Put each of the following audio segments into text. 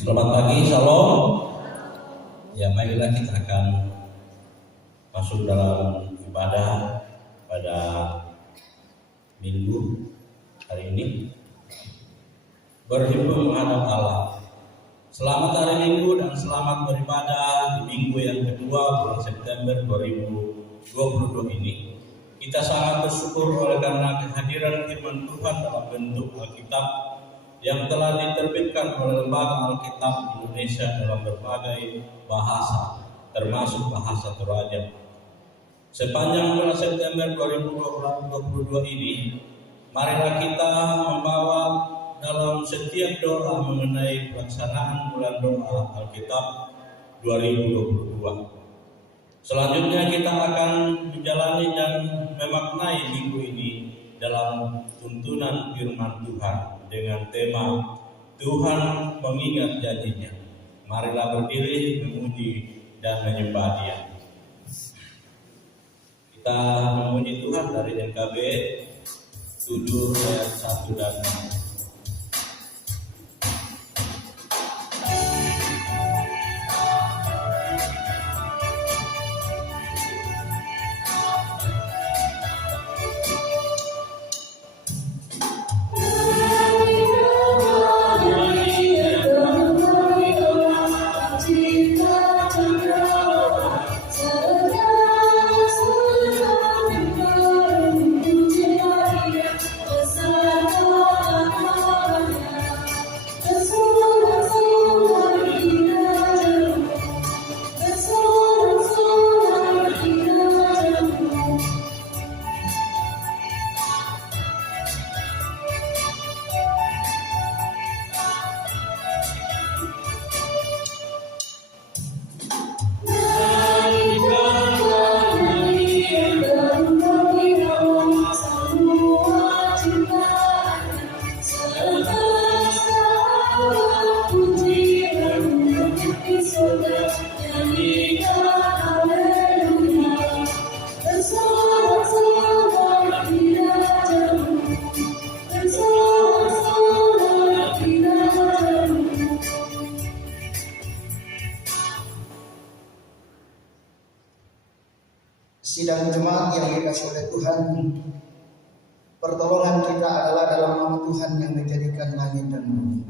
Selamat pagi, Shalom. Ya, marilah kita akan masuk dalam ibadah pada minggu hari ini. Berhimpun menghadap Allah. Selamat hari Minggu dan selamat beribadah di minggu yang kedua bulan September 2022 ini. Kita sangat bersyukur oleh karena kehadiran firman Tuhan dalam bentuk Alkitab yang telah diterbitkan oleh Lembaga Alkitab Indonesia dalam berbagai bahasa, termasuk bahasa Toraja. Sepanjang bulan September 2022 ini, marilah kita membawa dalam setiap doa mengenai pelaksanaan bulan doa Alkitab 2022. Selanjutnya kita akan menjalani dan memaknai minggu ini dalam tuntunan firman Tuhan dengan tema Tuhan mengingat janjinya. Marilah berdiri memuji dan menyembah Dia. Kita memuji Tuhan dari NKB 7 ayat 1 dan 6. Sidang jemaat yang dikasihi oleh Tuhan, pertolongan kita adalah dalam nama Tuhan yang menjadikan langit dan bumi.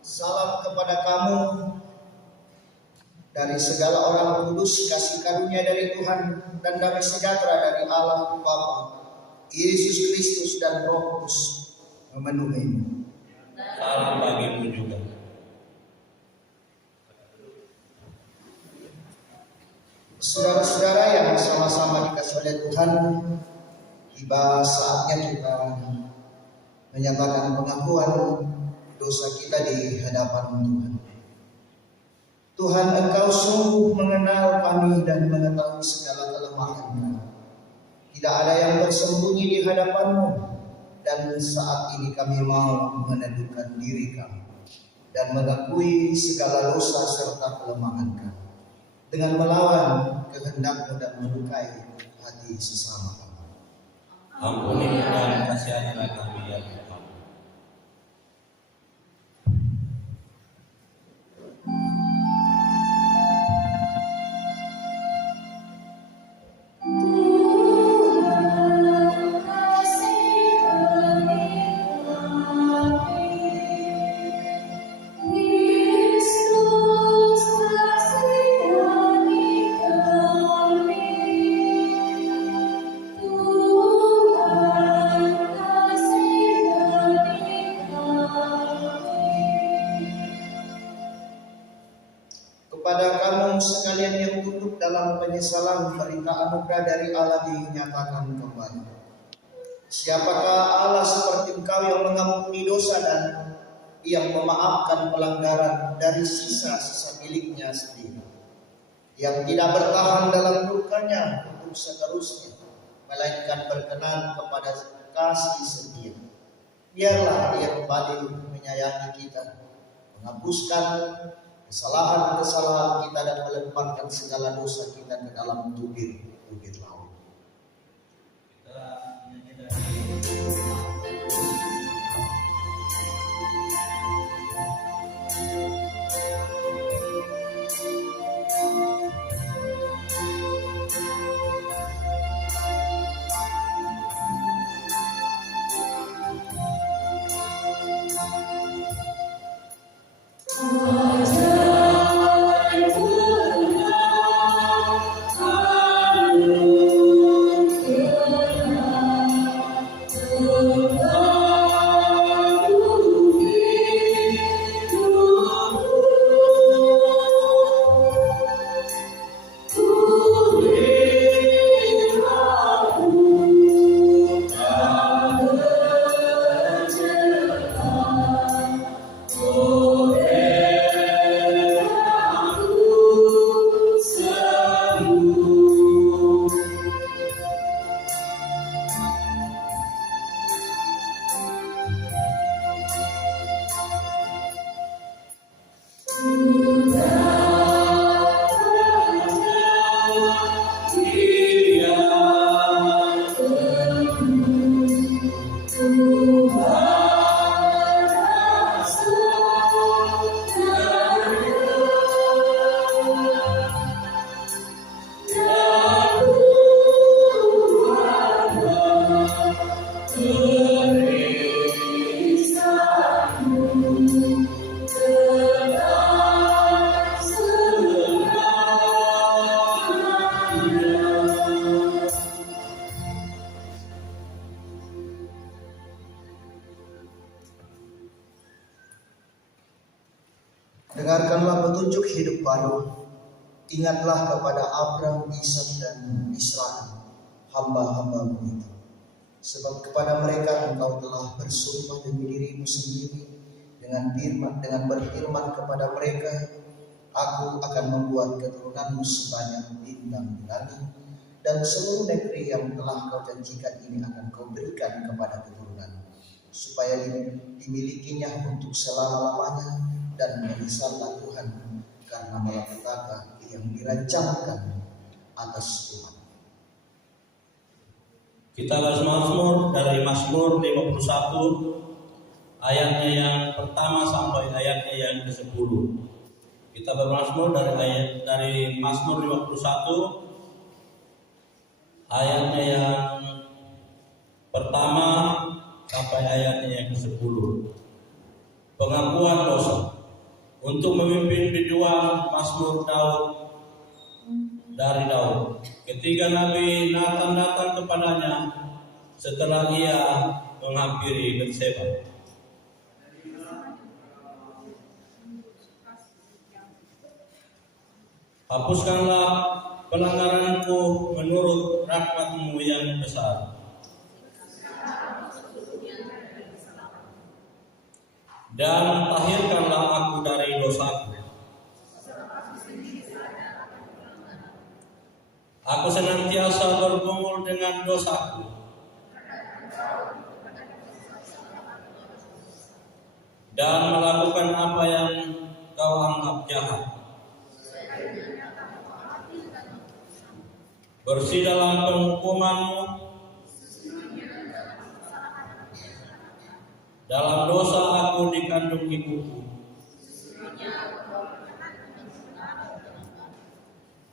Salam kepada kamu dari segala orang kudus, kasih karunia dari Tuhan dan damai sejahtera dari Allah Bapa, Yesus Kristus dan Roh Kudus memenuhimu. Salam bagimu juga. Saudara-saudara yang sama-sama dikasihi oleh Tuhan, tiba saatnya kita menyatakan pengakuan dosa kita di hadapan Tuhan. Tuhan, Engkau sungguh mengenal kami dan mengetahui segala kelemahan kami. Tidak ada yang tersembunyi di hadapan-Mu, dan saat ini kami mau meneduhkan diri kami dan mengakui segala dosa serta kelemahan kami dengan melawan kehendak-Mu dan melukai hati sesama kami. Ampuni dan kasihanilah kami ya Tuhan. Kepada kamu sekalian yang duduk dalam penyesalan, berita anugerah dari Allah dinyatakan kembali. Siapakah Allah seperti Engkau yang mengampuni dosa dan yang memaafkan pelanggaran dari sisa-sisa miliknya sendiri, yang tidak bertahan dalam murkanya untuk seterusnya, melainkan berkenan kepada kasih setia, Biarlah Dia kembali menyayangi kita, menghapuskan kesalahan-kesalahan kita dan melemparkan segala dosa kita ke dalam tubir-tubir laut. Dengarkanlah petunjuk hidup baru. Ingatlah kepada Abraham, Ishak dan Israel, hamba-hambamu itu. Sebab kepada mereka engkau telah bersumpah demi dirimu sendiri dengan berfirman kepada mereka, Aku akan membuat keturunanmu sebanyak bintang di langit, dan seluruh negeri yang telah kau janjikan ini akan kau berikan kepada keturunan, supaya dimilikinya untuk selama-lamanya, dan menyesalkan Tuhan karena malapetaka yang dirancangkan atas Tuhan. Kita bahas Mazmur dari Mazmur 51 ayatnya yang pertama sampai ayatnya yang ke-10. Kita bermazmur dari Mazmur 51 ayatnya yang pertama sampai ayatnya yang ke-10. Pengakuan dosa. Untuk memimpin biduan Mazmur Daud dari Daud. Ketika Nabi Nathan datang kepadanya setelah ia menghampiri Betseba. Hapuskanlah pelanggaranku menurut rahmat-Mu yang besar. Dan tahirkanlah aku dari dosaku. Aku senantiasa bergumul dengan dosaku. Dan melakukan apa yang kau anggap jahat. Bersih dalam penghukuman-Mu. Dalam dosa aku dikandung ibuku.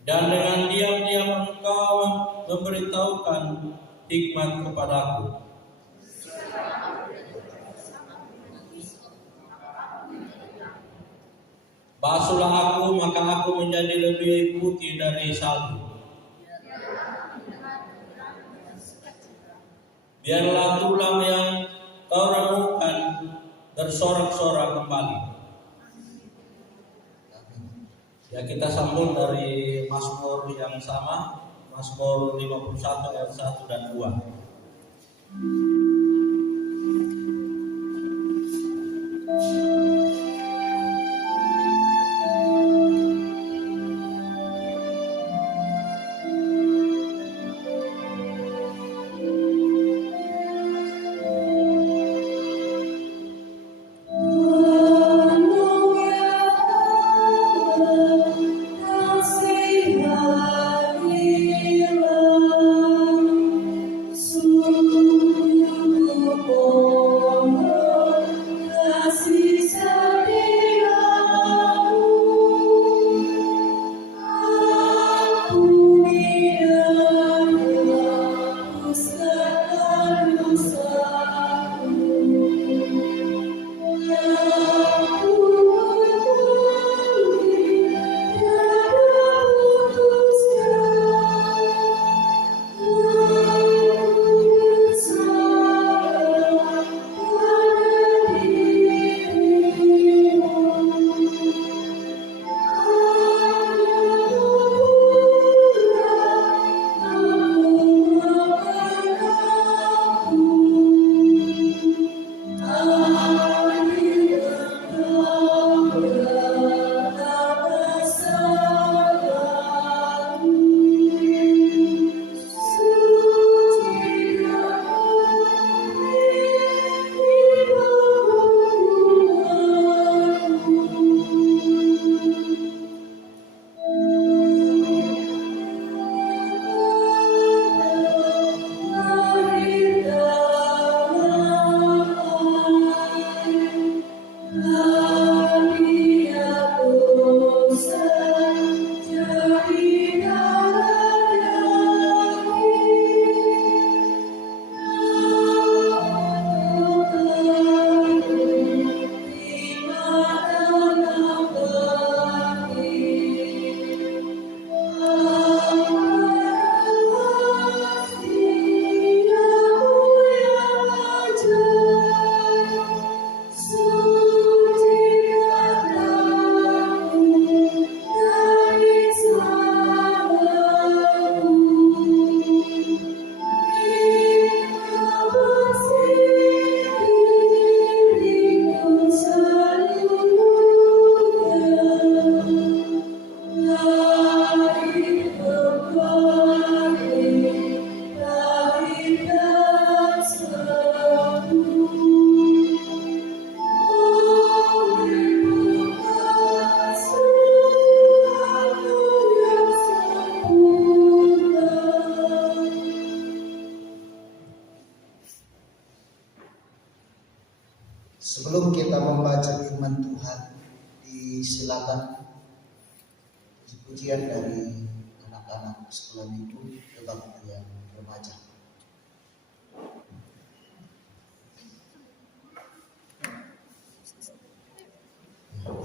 Dan dengan diam-diam engkau memberitahukan hikmat kepadaku. Basuhlah aku, maka aku menjadi lebih putih dari salju. Biarlah tulang yang kau remukkan bersorak-sorak kembali. Ya, kita sambung dari Mazmur yang sama, Mazmur 51 ayat 1 dan 2. puji-pujian dari anak-anak sekolah minggu kebaktian remaja.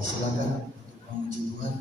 Silakan untuk memuji Tuhan.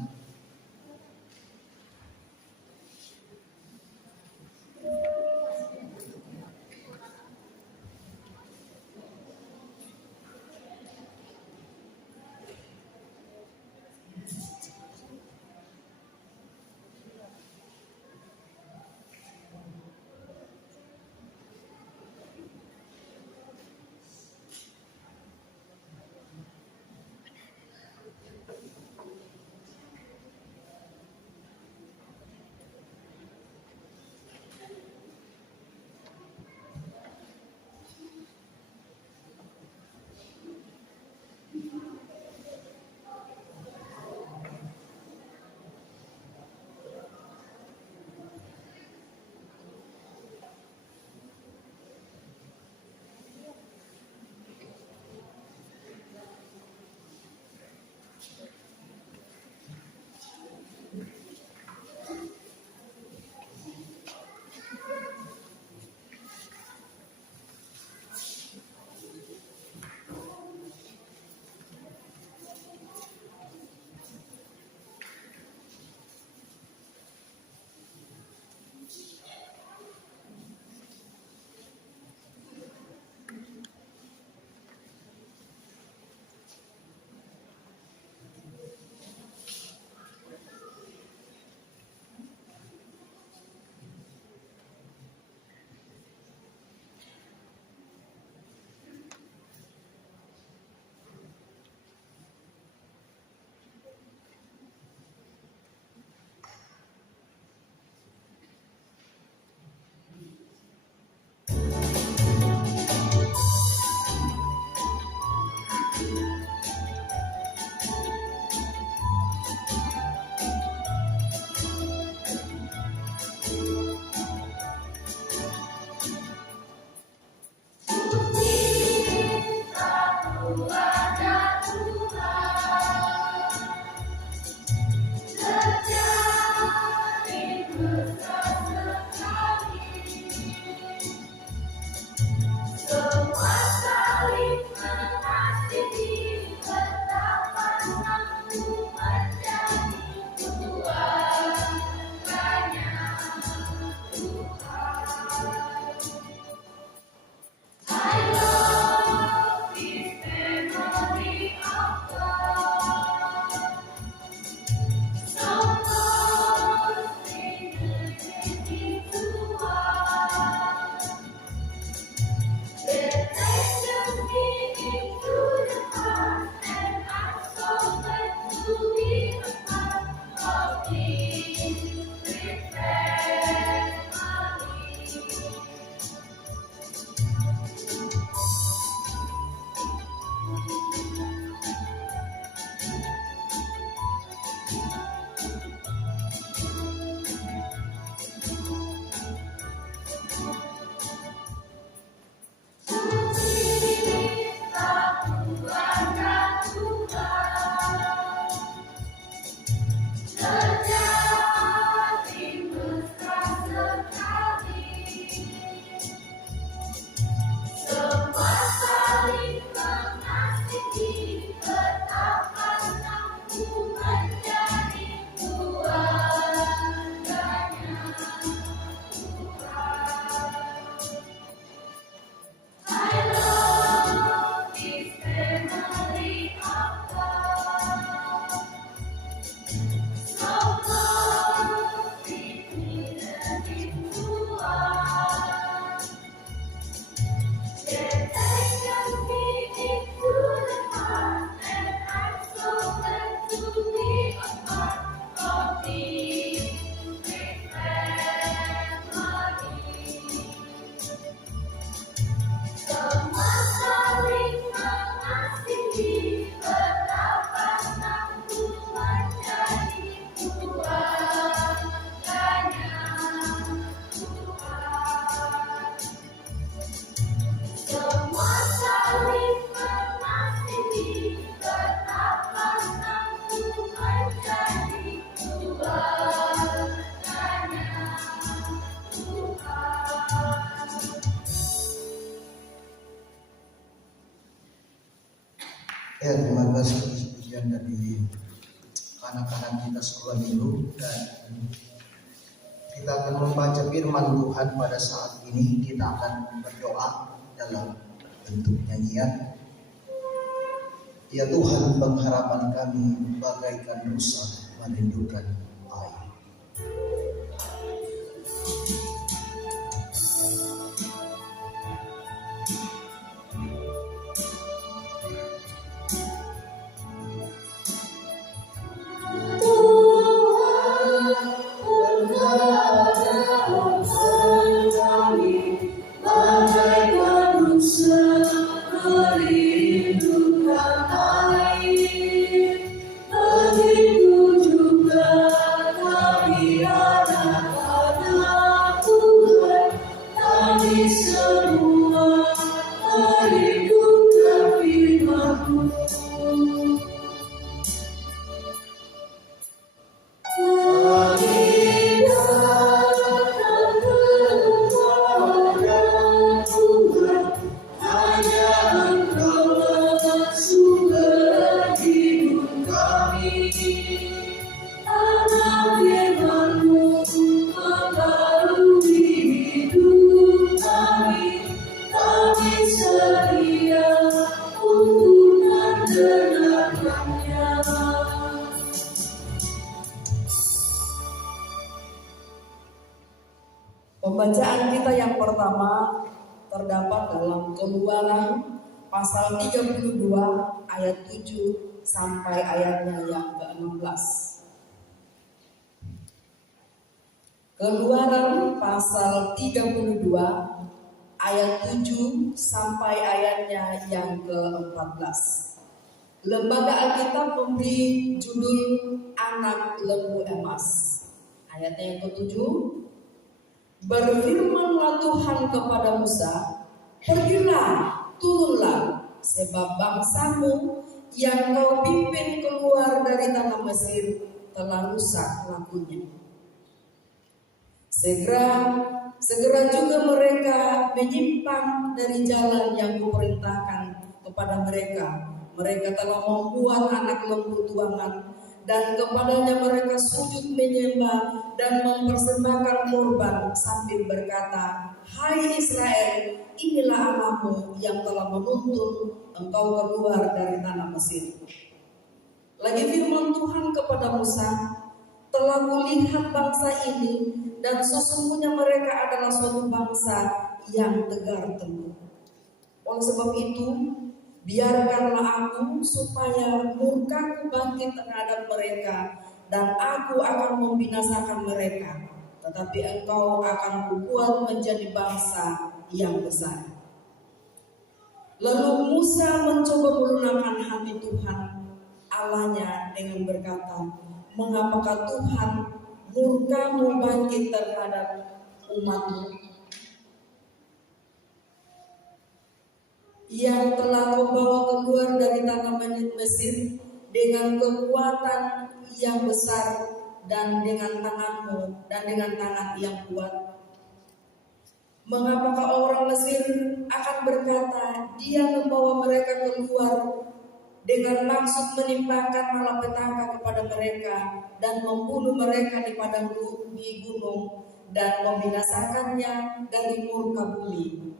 sekolah minggu, dan kita akan membaca firman Tuhan pada saat ini. Kita akan berdoa dalam bentuk nyanyian. Ya Tuhan, pengharapan kami bagaikan rusa merindukan air. Pembacaan kita yang pertama terdapat dalam Keluaran pasal 32 ayat 7 sampai ayatnya yang ke-16. Keluaran pasal 32 ayat 7 sampai ayatnya yang ke-14. Lembaga Alkitab memberi judul Anak Lembu Emas. Ayatnya yang ke-7, berfirmanlah Tuhan kepada Musa, pergilah, turunlah, sebab bangsamu yang kau pimpin keluar dari tanah Mesir telah rusak lakunya. Segera juga mereka menyimpang dari jalan yang kuperintahkan kepada mereka. Mereka telah membuat anak lembu tuangan, dan kepadanya mereka sujud menyembah dan mempersembahkan korban sambil berkata, hai Israel, inilah Allahmu yang telah menuntun engkau keluar dari tanah Mesir. Lagi firman Tuhan kepada Musa, telah kulihat bangsa ini, dan sesungguhnya mereka adalah suatu bangsa yang tegar tengkuk. Oleh sebab itu, biarkanlah aku supaya murkaku bangkit terhadap mereka, dan aku akan membinasakan mereka, tetapi engkau akan kubuat menjadi bangsa yang besar. Lalu Musa mencoba melunakkan hati Tuhan Allahnya dengan berkata, mengapakah Tuhan murkamu bangkit terhadap umatmu yang telah kau bawa keluar dari tanah Mesir dengan kekuatan yang besar dan dengan tanganmu dan dengan tangan yang kuat? Mengapakah orang Mesir akan berkata, dia membawa mereka keluar dengan maksud menimpakan malapetaka kepada mereka dan membunuh mereka di padang di gunung dan membinasakannya dari murka bumi?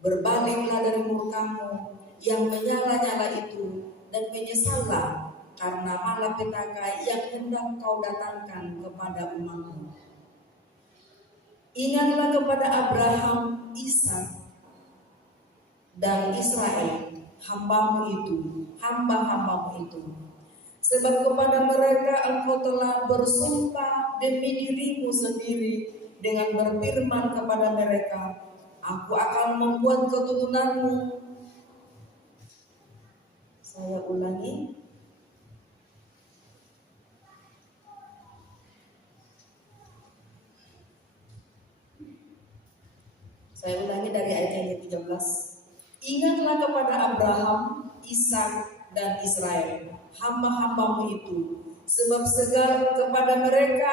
Berbaliklah dari murkamu yang menyala-nyala itu dan menyesallah karena malapetaka yang hendak kau datangkan kepada umatmu. Ingatlah kepada Abraham, Ishak, dan Israel, hamba-hambamu itu. Sebab kepada mereka engkau telah bersumpah demi dirimu sendiri dengan berfirman kepada mereka, aku akan membuat keturunanmu. Saya ulangi. Dari ayat yang ke-13. Ingatlah kepada Abraham, Ishak, dan Israel, hamba-hambamu itu. Sebab segala kepada mereka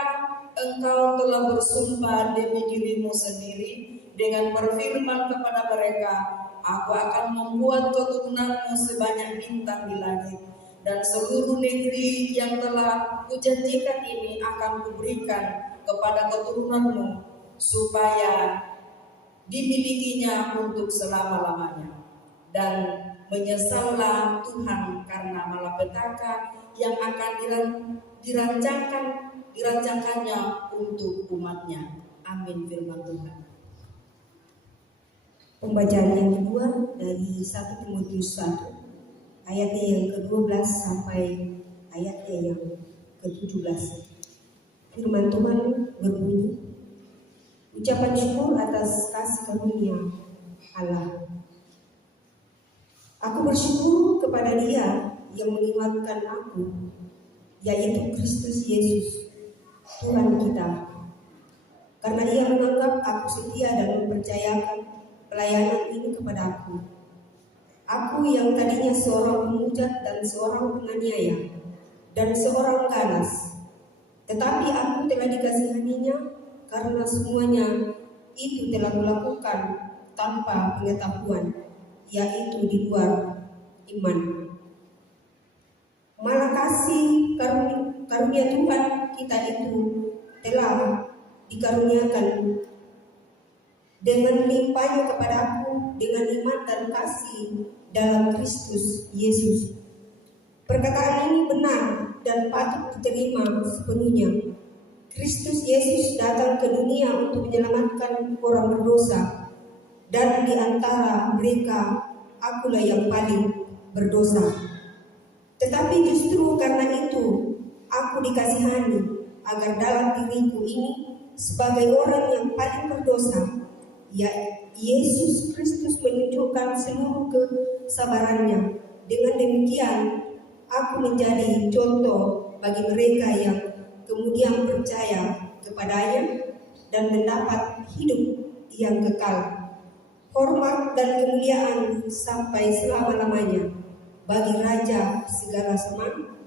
engkau telah bersumpah demi dirimu sendiri dengan berfirman kepada mereka, aku akan membuat keturunanmu sebanyak bintang di langit dan seluruh negeri yang telah kujanjikan ini akan kuberikan kepada keturunanmu, supaya dimilikinya untuk selama-lamanya. Dan menyesallah Tuhan karena malapetaka yang akan dirancangannya untuk umatnya. Amin, firman Tuhan. Pembacaan yang kedua dari 1 Timotius 1 ayatnya yang ke-12 sampai ayatnya yang ke-17. Firman Tuhan berbunyi, ucapan syukur atas kasih karunia Allah. Aku bersyukur kepada Dia yang menguatkan aku, yaitu Kristus Yesus, Tuhan kita. Karena Ia menganggap aku setia dan mempercayakan pelayanan ini kepada aku. Aku yang tadinya seorang pemujat dan seorang penganiaya dan seorang ganas, tetapi aku telah dikasihaninya karena semuanya itu telah kulakukan tanpa pengetahuan, yaitu di luar iman. Malah kasih karunia Tuhan kita itu telah dikaruniakan dengan limpahnya kepadaku dengan iman dan kasih dalam Kristus Yesus. Perkataan ini benar dan patut diterima sepenuhnya. Kristus Yesus datang ke dunia untuk menyelamatkan orang berdosa, dan di antara mereka akulah yang paling berdosa. Tetapi justru karena itu aku dikasihani, agar dalam diriku ini sebagai orang yang paling berdosa, ya Yesus Kristus menunjukkan seluruh kesabarannya. Dengan demikian aku menjadi contoh bagi mereka yang kemudian percaya kepadanya dan mendapat hidup yang kekal. Hormat dan kemuliaan sampai selama-lamanya bagi Raja segala zaman,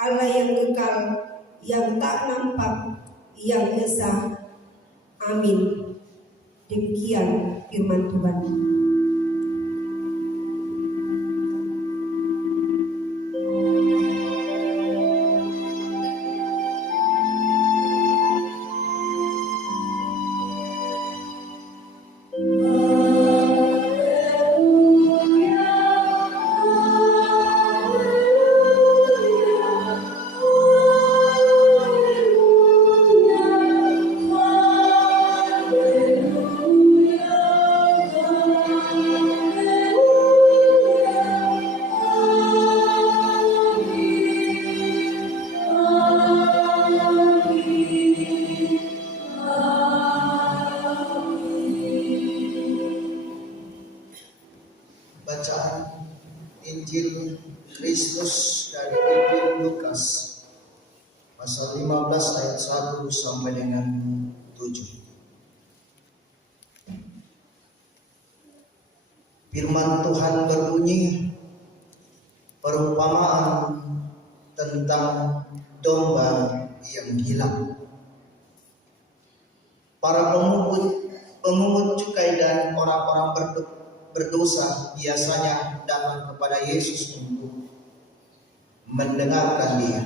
Allah yang kekal, yang tak nampak, yang esa. Amin. Demikian firman Tuhan. Bacaan Injil Kristus dari Injil Lukas pasal 15 ayat 1 sampai dengan 7. Firman Tuhan berbunyi, perumpamaan tentang domba yang hilang. Para pemungut cukai dan orang-orang berdosa biasanya datang kepada Yesus untuk mendengarkan Dia.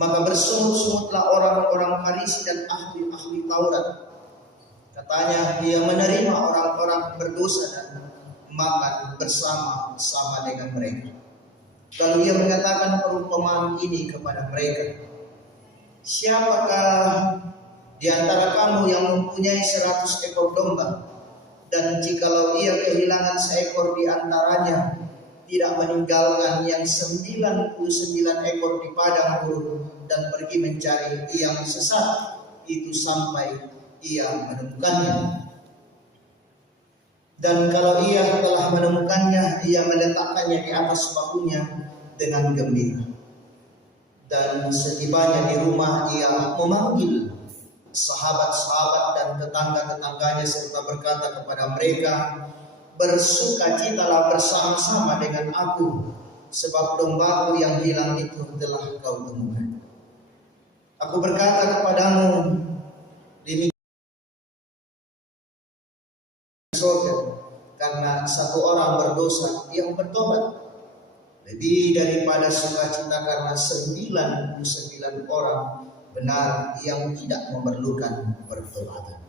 Maka bersungut-sungutlah orang-orang Farisi dan ahli-ahli Taurat. Katanya, Dia menerima orang-orang berdosa dan makan bersama-sama dengan mereka. Lalu Ia menyatakan perumpamaan ini kepada mereka. Siapakah di antara kamu yang mempunyai 100 ekor domba, dan jikalau ia kehilangan seekor di antaranya, tidak meninggalkan yang 99 ekor di padang gurun dan pergi mencari yang sesat itu sampai ia menemukannya? Dan kalau ia telah menemukannya, ia meletakkannya di atas bahunya dengan gembira. Dan setibanya di rumah, ia memanggil sahabat-sahabat dan tetangga-tetangganya serta berkata kepada mereka, bersukacitalah bersama-sama dengan aku, sebab dombaku yang hilang itu telah kau temukan. Aku berkata kepadamu, demikian karena satu orang berdosa yang bertobat. lebih daripada sukacita karena 99 orang benar yang tidak memerlukan pertobatan.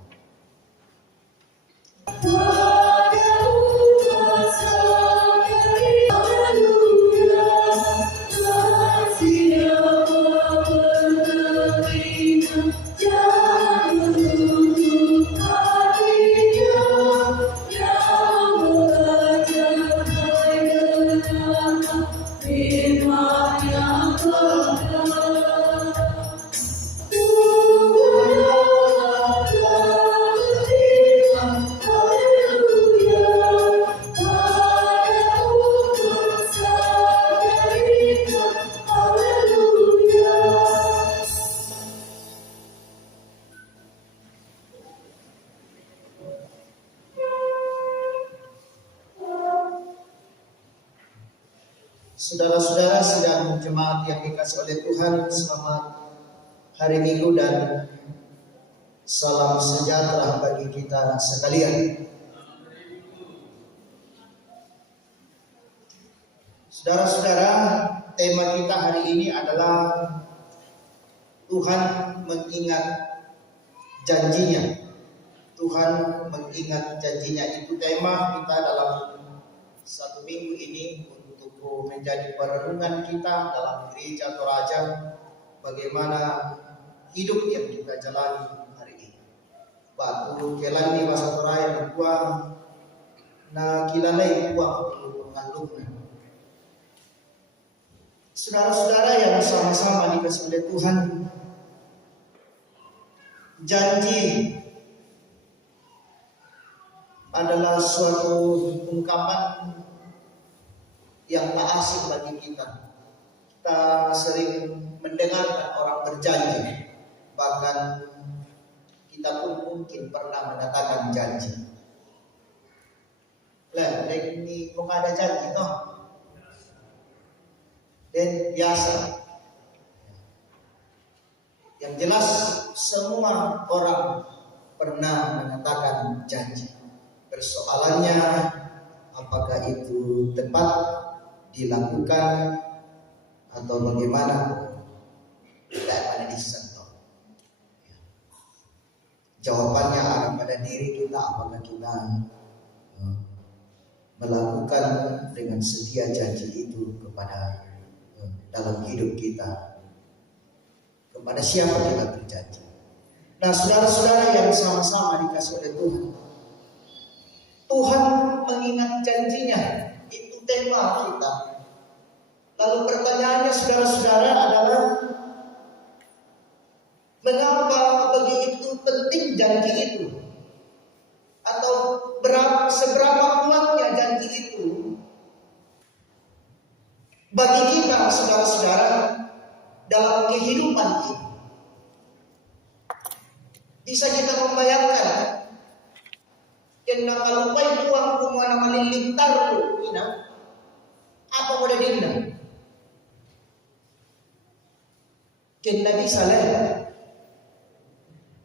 Saudara-saudara sidang jemaat yang dikasihi oleh Tuhan, selamat hari Minggu dan salam sejahtera bagi kita sekalian. Saudara-saudara, tema kita hari ini adalah Tuhan mengingat janjinya. Tuhan mengingat janjinya, itu tema kita dalam satu minggu ini untuk menjadi perenungan kita dalam gereja Toraja, bagaimana hidup yang kita jalani hari ini. Waktu kelani bahasa Toraja berdua, na kilalay buang mengandungnya. Saudara-saudara yang sama-sama dikasihi oleh Tuhan, janji adalah suatu ungkapan yang tak asing bagi kita. Kita sering mendengarkan orang berjanji, bahkan kita pun mungkin pernah mengatakan janji. Lah, ini kok ada janji toh? Dan biasa. Yang jelas semua orang pernah mengatakan janji. Persoalannya apakah itu tepat dilakukan atau bagaimana, tidak ada disentuh. Jawabannya ada pada diri kita, apakah kita melakukan dengan setia janji itu kepada dalam hidup kita, kepada siapa kita berjanji. Nah, saudara-saudara yang sama-sama dikasihi oleh Tuhan, Tuhan mengingat janjinya, itu tema kita. Lalu pertanyaannya saudara-saudara adalah, mengapa begitu penting janji itu? Atau seberapa kuatnya janji itu bagi kita saudara-saudara dalam kehidupan ini? Bisa kita membayangkan, kena kalupai uang kumana malilintar ina apa boleh dinda? Kena bisa lah,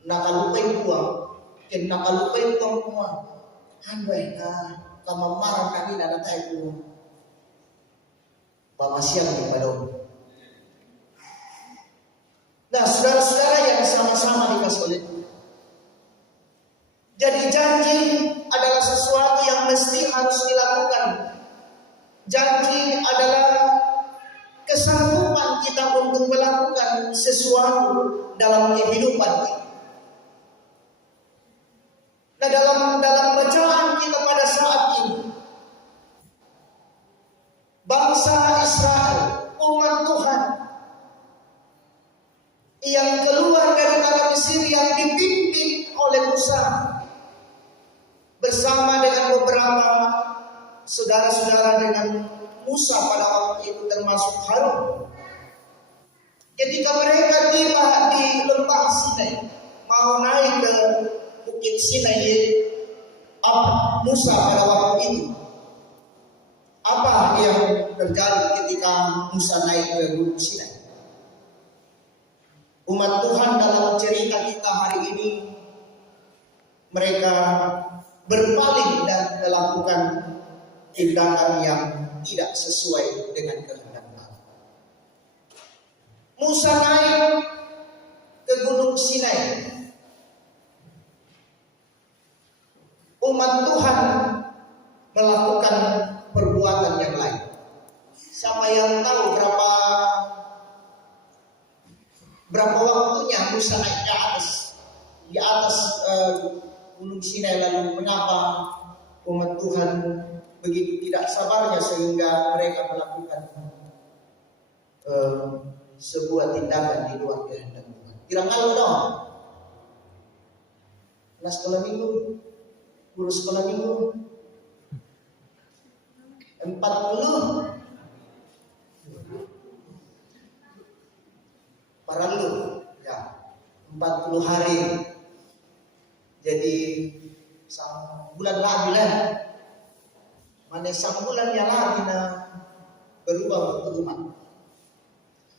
nakalupai uang, kena kalupai uang kumana, andai kamamarang kami na tayo pamasyang di Padong. Nah, saudara-saudara yang sama-sama dikasihi oleh Tuhan, jadi janji adalah sesuatu yang mesti harus dilakukan. Janji adalah kesanggupan kita untuk melakukan sesuatu dalam kehidupan kita. Nah, dalam bacaan kita pada saat ini, bangsa Israel, umat Tuhan yang keluar dari tanah Mesir yang dipimpin oleh Musa bersama dengan beberapa saudara-saudara dengan Musa pada waktu itu, termasuk Harun. Ketika mereka tiba di lembah Sinai, mau naik ke bukit Sinai, Musa pada waktu itu, apa yang terjadi ketika Musa naik ke bukit Sinai? Umat Tuhan dalam cerita kita hari ini, mereka berpaling dan melakukan tindakan yang tidak sesuai dengan kehendak Allah. Musa naik ke Gunung Sinai. Umat Tuhan melakukan perbuatan yang lain. Siapa yang tahu berapa waktunya Musa naik di atas Gunung Sinai, lalu mengapa umat Tuhan begitu tidak sabarnya sehingga mereka melakukan sebuah tindakan di luar kehendak Tuhan. Kira tahu dong. Kelas sekolah minggu, guru sekolah minggu 40 para lu ya 40 hari. Jadi bulan lagi lah. Mana bulan yang lagi berubah bentuk umat.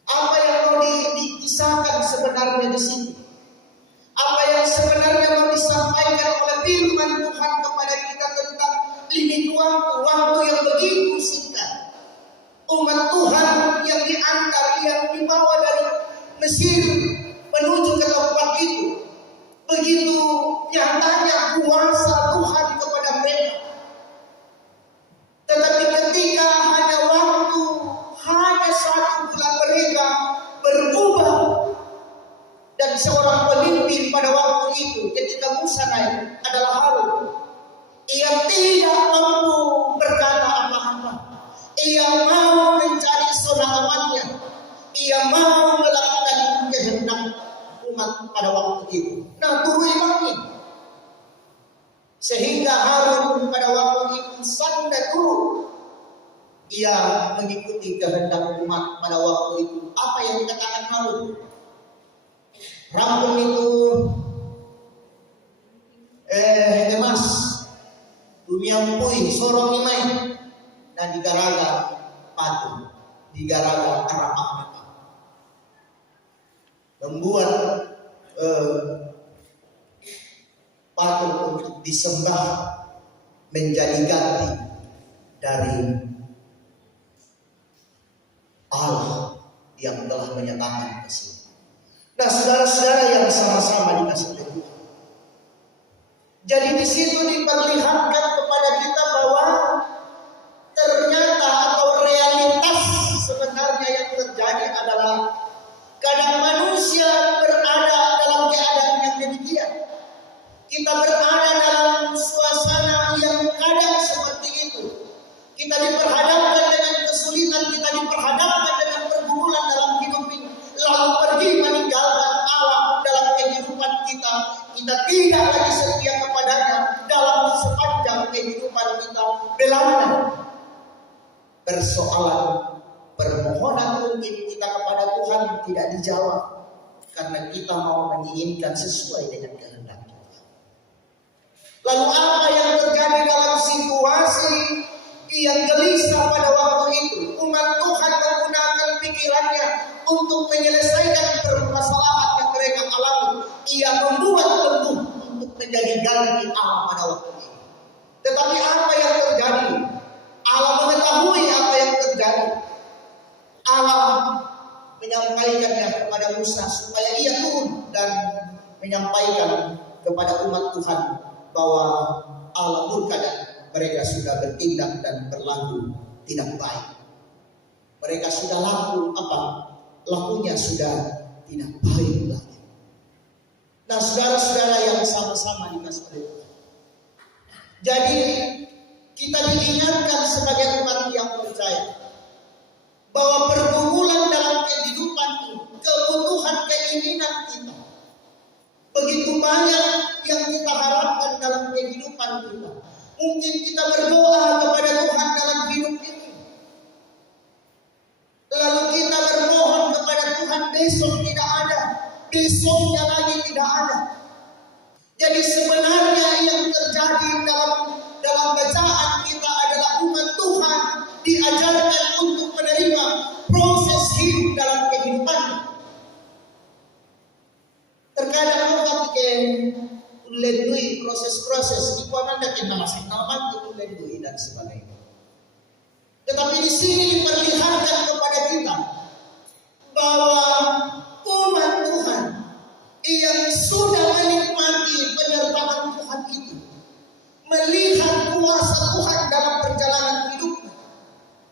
Apa yang mau dikisahkan sebenarnya di sini? Apa yang sebenarnya mau disampaikan oleh firman Tuhan kepada kita tentang ini waktu yang begitu singkat. Umat Tuhan yang diantar, yang dibawa dari Mesir menuju ke tempat itu. Begitu nyatanya kuasa Tuhan kepada mereka. Tetapi ketika hanya satu bulan mereka berubah, dan seorang pemimpin pada waktu itu ketika Musa naik adalah Harun. Ia tidak mampu berkata apa-apa. Ia mau mencari saudaranya. Ia mau melakukan kehendak umat pada waktu itu. Nah, turun lagi. Sehingga Harun pada waktu itu sandar dulu. Ia mengikuti kehendak umat pada waktu itu. Apa yang dikatakan Harun? Rambut itu emas, dunia pui, sorong imai, dan digaraga patung, digaraga arapak, membuat patung untuk disembah menjadi ganti dari Allah yang telah menyatakan kasih. Nah, saudara-saudara yang sama-sama dikasih Tuhan. Jadi di situ diperlihatkan kepada kita bahwa ternyata atau realitas sebenarnya yang terjadi adalah kadang manusia berada dalam keadaan yang demikian. Kita berada dalam suasana yang kadang seperti itu. Kita diperhadapkan dengan kesulitan, kita diperhadapkan dengan pergumulan dalam hidup ini. Lalu pergi meninggalkan Allah dalam kehidupan kita. Kita tidak lagi setia kepadanya dalam sepanjang kehidupan kita. Belanda persoalan permohonan mungkin kita kepada Tuhan tidak dijawab karena kita mau menginginkan sesuai dengan kehendak kita. Lalu apa yang terjadi dalam situasi yang gelisah pada waktu itu? Umat Tuhan menggunakan pikirannya untuk menyelesaikan permasalahan yang mereka alami. Ia membuat lembu untuk menjadi ganti Allah pada waktu itu. Tetapi apa yang terjadi? Allah mengetahui apa yang terjadi. Allah menyampaikannya kepada Musa supaya ia turun dan menyampaikan kepada umat Tuhan bahwa Allah murka dan mereka sudah bertindak dan berlaku tidak baik. Mereka sudah lakunya sudah tidak baik lagi. Nah, saudara-saudara yang sama-sama dikasih Tuhan. Jadi kita diingatkan sebagai umat yang percaya bahwa pergumulan dalam kehidupan ini, kebutuhan keinginan kita, begitu banyak yang kita harapkan dalam kehidupan kita. Mungkin kita berdoa kepada Tuhan dalam hidup ini, lalu kita bermohon kepada Tuhan besok tidak ada, besoknya lagi tidak ada. Jadi sebenarnya yang terjadi dalam bacaan kita adalah umat Tuhan diajarkan untuk menerima proses hidup dalam kehidupan. Terkadang orang lendui proses-proses ikuan anda kena masih nama itu lendui dan sebagainya. Tetapi di sini diperlihatkan kepada kita bahwa umat Tuhan yang sudah menikmati penyertaan Tuhan itu, melihat kuasa Tuhan dalam perjalanan hidupnya,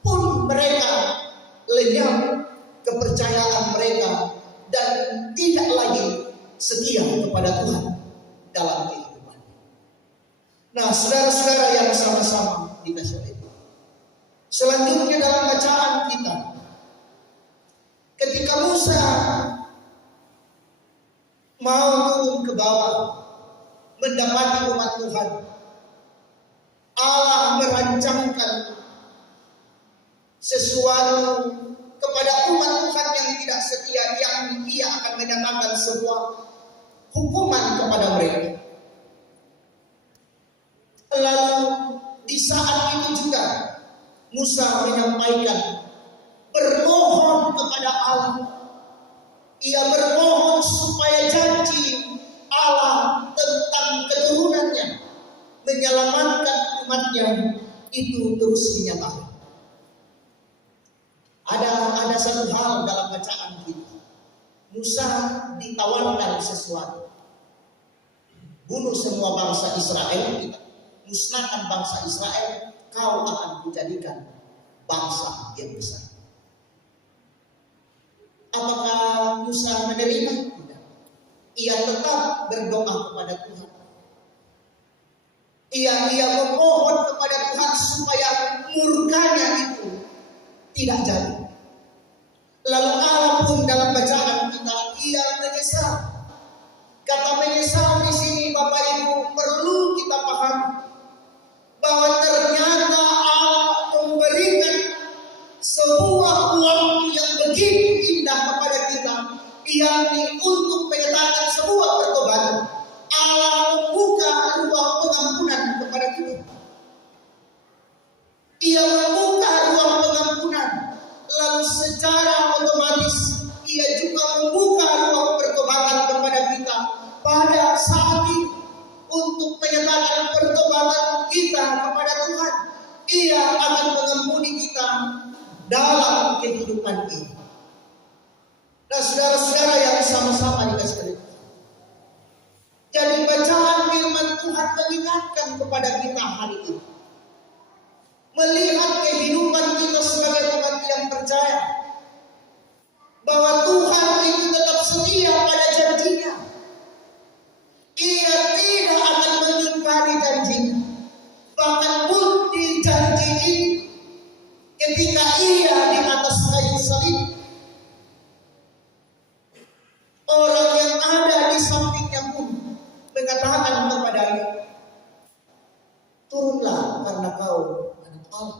pun mereka lenyap kepercayaan mereka dan tidak lagi setia kepada Tuhan dalam kehidupan. Nah, saudara-saudara yang sama-sama dikasih oleh Tuhan. Selanjutnya dalam bacaan kita, ketika Musa mau turun ke bawah mendapati umat Tuhan, Allah merancangkan sesuatu kepada umat Tuhan yang tidak setia, yang Ia akan menyatakan sebuah hukuman kepada mereka. Lalu di saat itu juga Musa menyampaikan bermohon kepada Allah. Ia bermohon supaya janji Allah tentang keturunannya menyelamatkan umatnya itu terus dinyatakan. Ada satu hal dalam bacaan kita. Musa ditawarkan sesuatu. Bunuh semua bangsa Israel, musnahkan bangsa Israel, kau akan dijadikan bangsa yang besar. Apakah Musa menerima? Tidak. Ia tetap berdoa kepada Tuhan. Ia memohon kepada Tuhan supaya murkanya itu tidak jadi. Lalu Allah pun dalam bacaan kita, ia menyesal. Kata menyesal di sini Bapak Ibu perlu kita pahami bahwa ternyata Allah memberikan sebuah waktu yang begitu indah kepada kita, yakni untuk menyatakan sebuah pertobatan. Allah membuka ruang pengampunan kepada kita. Ia membuka ruang pengampunan, lalu secara otomatis ia juga membuka ruang pertobatan kepada kita pada saat ini untuk menyatakan pertobatan kita kepada Tuhan. Ia akan mengampuni kita dalam kehidupan ini. Nah, saudara-saudara yang sama-sama dikasih Tuhan. Jadi bacaan firman Tuhan mengingatkan kepada kita hari ini, melihat kehidupan kita sebagai umat yang percaya bahwa Tuhan itu tetap setia pada janjinya. Ia tidak akan mengingkari janjinya. Bahkan bukti janji ini ketika ia di atas kayu salib, orang yang ada di sampingnya pun mengatakan kepadanya, turunlah karena kau anak Allah.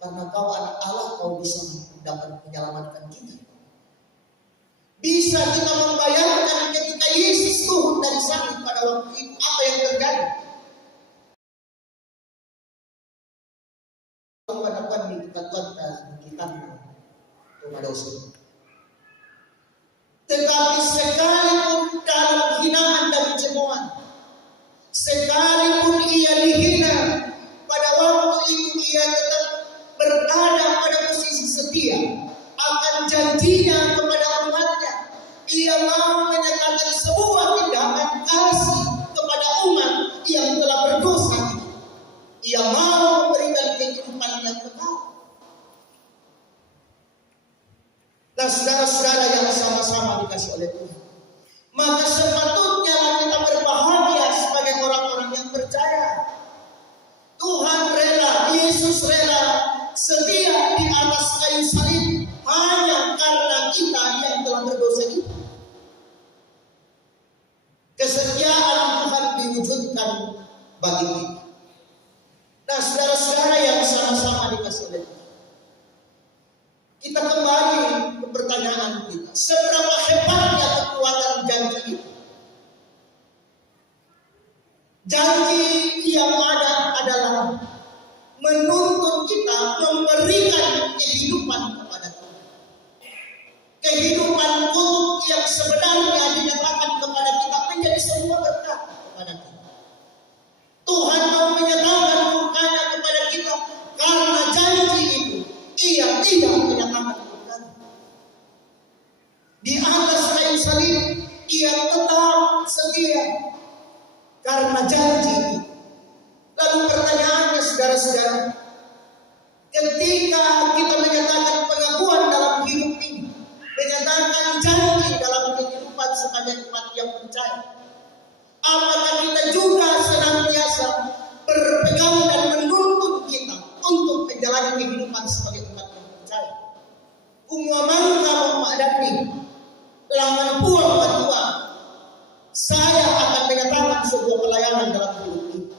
Karena kau anak Allah, kau bisa dapat menyelamatkan kita. Bisa kita membayangkan ketika Yesus turun dari salib pada waktu itu, apa yang terjadi? Dapat dikatakan kita kepada usia. Tetapi sekalipun dalam hinaan dan cemoohan, sekalipun ia dihina, pada waktu itu ia tetap berada pada posisi setia akan janjinya kepada umatnya. Ia mau menyatakan sebuah tindakan kasih kepada umat yang telah berdosa. Ia mau memberikan kehidupan yang kekal. Nah, saudara-saudara yang sama-sama dikasih oleh Tuhan, maka sepatutnya kita berbahagia sebagai orang-orang yang percaya. Tuhan rela, Yesus rela setia di atas kayu salib hanya karena kita yang telah berdosa itu. Kesetiaan Tuhan diwujudkan bagi kita. Nah, saudara-saudara yang sama-sama dikasih oleh Tuhan, kita kembali ke pertanyaan kita, seberapa hebatnya kekuatan janji itu? Janji yang ada adalah menuntun kita memberikan kehidupan kepada Tuhan. Kehidupan kudus yang sebenarnya dinyatakan kepada kita menjadi sebuah berkat kepada kita. Tuhan mau menyatakan murkanya kepada kita karena janji itu tetap setia karena janji. Lalu pertanyaannya saudara-saudara, ketika kita menyatakan pengakuan dalam hidup ini, menyatakan janji dalam kehidupan sebagai umat yang percaya, apakah kita juga senantiasa berpegang dan menuntun kita untuk menjalani kehidupan sebagai umat yang percaya? Umamangka memadani laman puang matua, saya akan menyatakan sebuah pelayanan dalam hidup ini.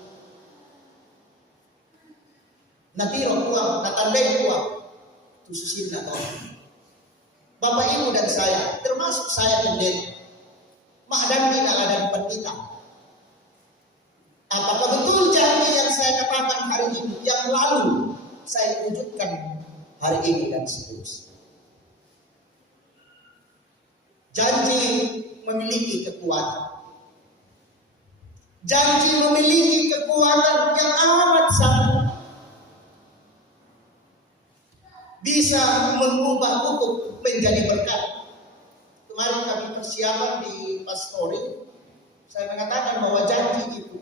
Natiro puang, natandai puang, tususin nato. Bapak Ibu dan saya, termasuk saya pendeta, mahadani dan pendeta. Apakah betul janji yang saya katakan hari ini, yang lalu saya wujudkan hari ini dan seterusnya? Janji memiliki kekuatan. Janji memiliki kekuatan yang amat sangat. Bisa mengubah hukum menjadi berkat. Kemarin kami persiapan di pastori, saya mengatakan bahwa janji itu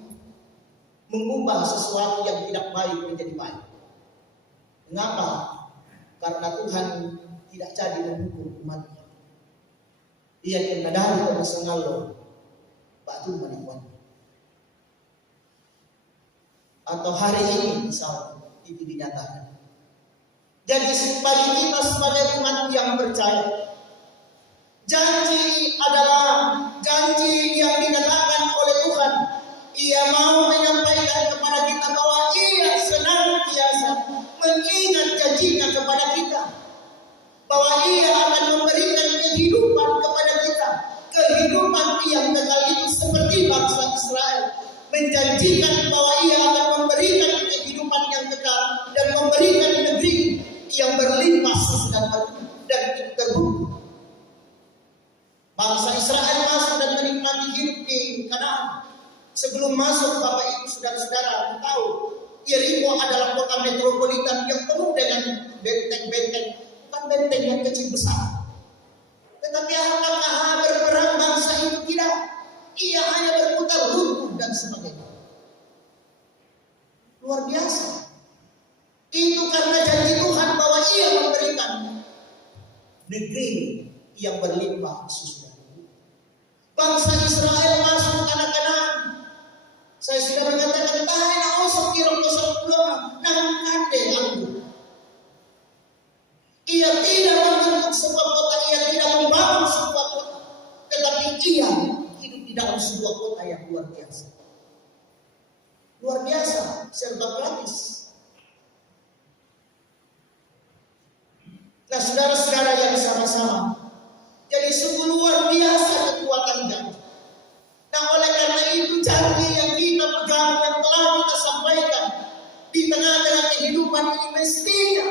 mengubah sesuatu yang tidak baik menjadi baik. Mengapa? Karena Tuhan tidak jadi menghukum umatnya. Ia kena dari pemasangan lo, batu menikwan. Atau hari ini misalnya itu dinyatakan. Jadi bagi kita sebagai umat yang percaya, janji adalah janji yang dikatakan oleh Tuhan. Ia mau menyampaikan kepada kita bahwa ia senantiasa mengingat janjinya kepada kita, bahwa ia akan memberikan kehidupan kepada kita, kehidupan yang kekal itu seperti bangsa Israel, menjanjikan bahwa ia akan memberikan kehidupan yang kekal dan memberikan negeri yang berlimpah susu dan madu, dan itu terbukti. Bangsa Israel masuk dan menikmati hidup di Kanaan. Sebelum masuk, Bapak Ibu saudara-saudara tahu, Yeriko adalah kota metropolitan yang penuh dengan benteng-benteng, bukan benteng yang kecil besar. Tetapi apakah berperang bangsa itu? Tidak. Ia hanya berputar runtuh dan sebagainya. Luar biasa. Itu karena janji Tuhan bahwa ia memberikan negeri yang berlimpah susu. Bangsa Israel masuk tanah Kanaan. Saya sudah mengatakan tahan osok kirong osok pulau nangkade aku. Ia tidak membentuk sebuah kota, ia tidak membangun sebuah kota, tetapi ia hidup di dalam sebuah kota yang luar biasa. Luar biasa, serba gratis. Nah, saudara-saudara yang sama-sama, jadi sungguh luar biasa kekuatan janji. Nah, oleh karena itu janji yang kita pegang, yang telah kita sampaikan di tengah-tengah kehidupan ini mestinya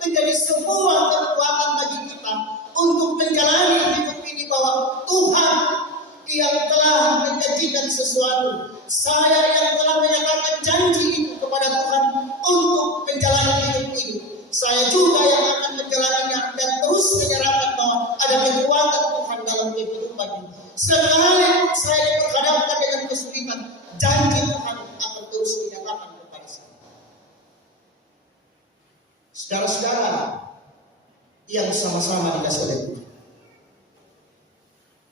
menjadi sebuah kekuatan bagi kita untuk menjalani hidup ini, bahwa Tuhan yang telah menjanjikan sesuatu, saya yang telah menyatakan janji itu kepada Tuhan untuk menjalani hidup ini. Saya juga yang akan menjalaninya dan terus menyerahkan bahwa ada kekuatan Tuhan dalam kehidupan ini. Sekalipun saya diperhadapkan dengan kesulitan, janji Tuhan akan terus dinyatakan kepada saya. Saudara-saudara yang sama-sama dikasih oleh Tuhan,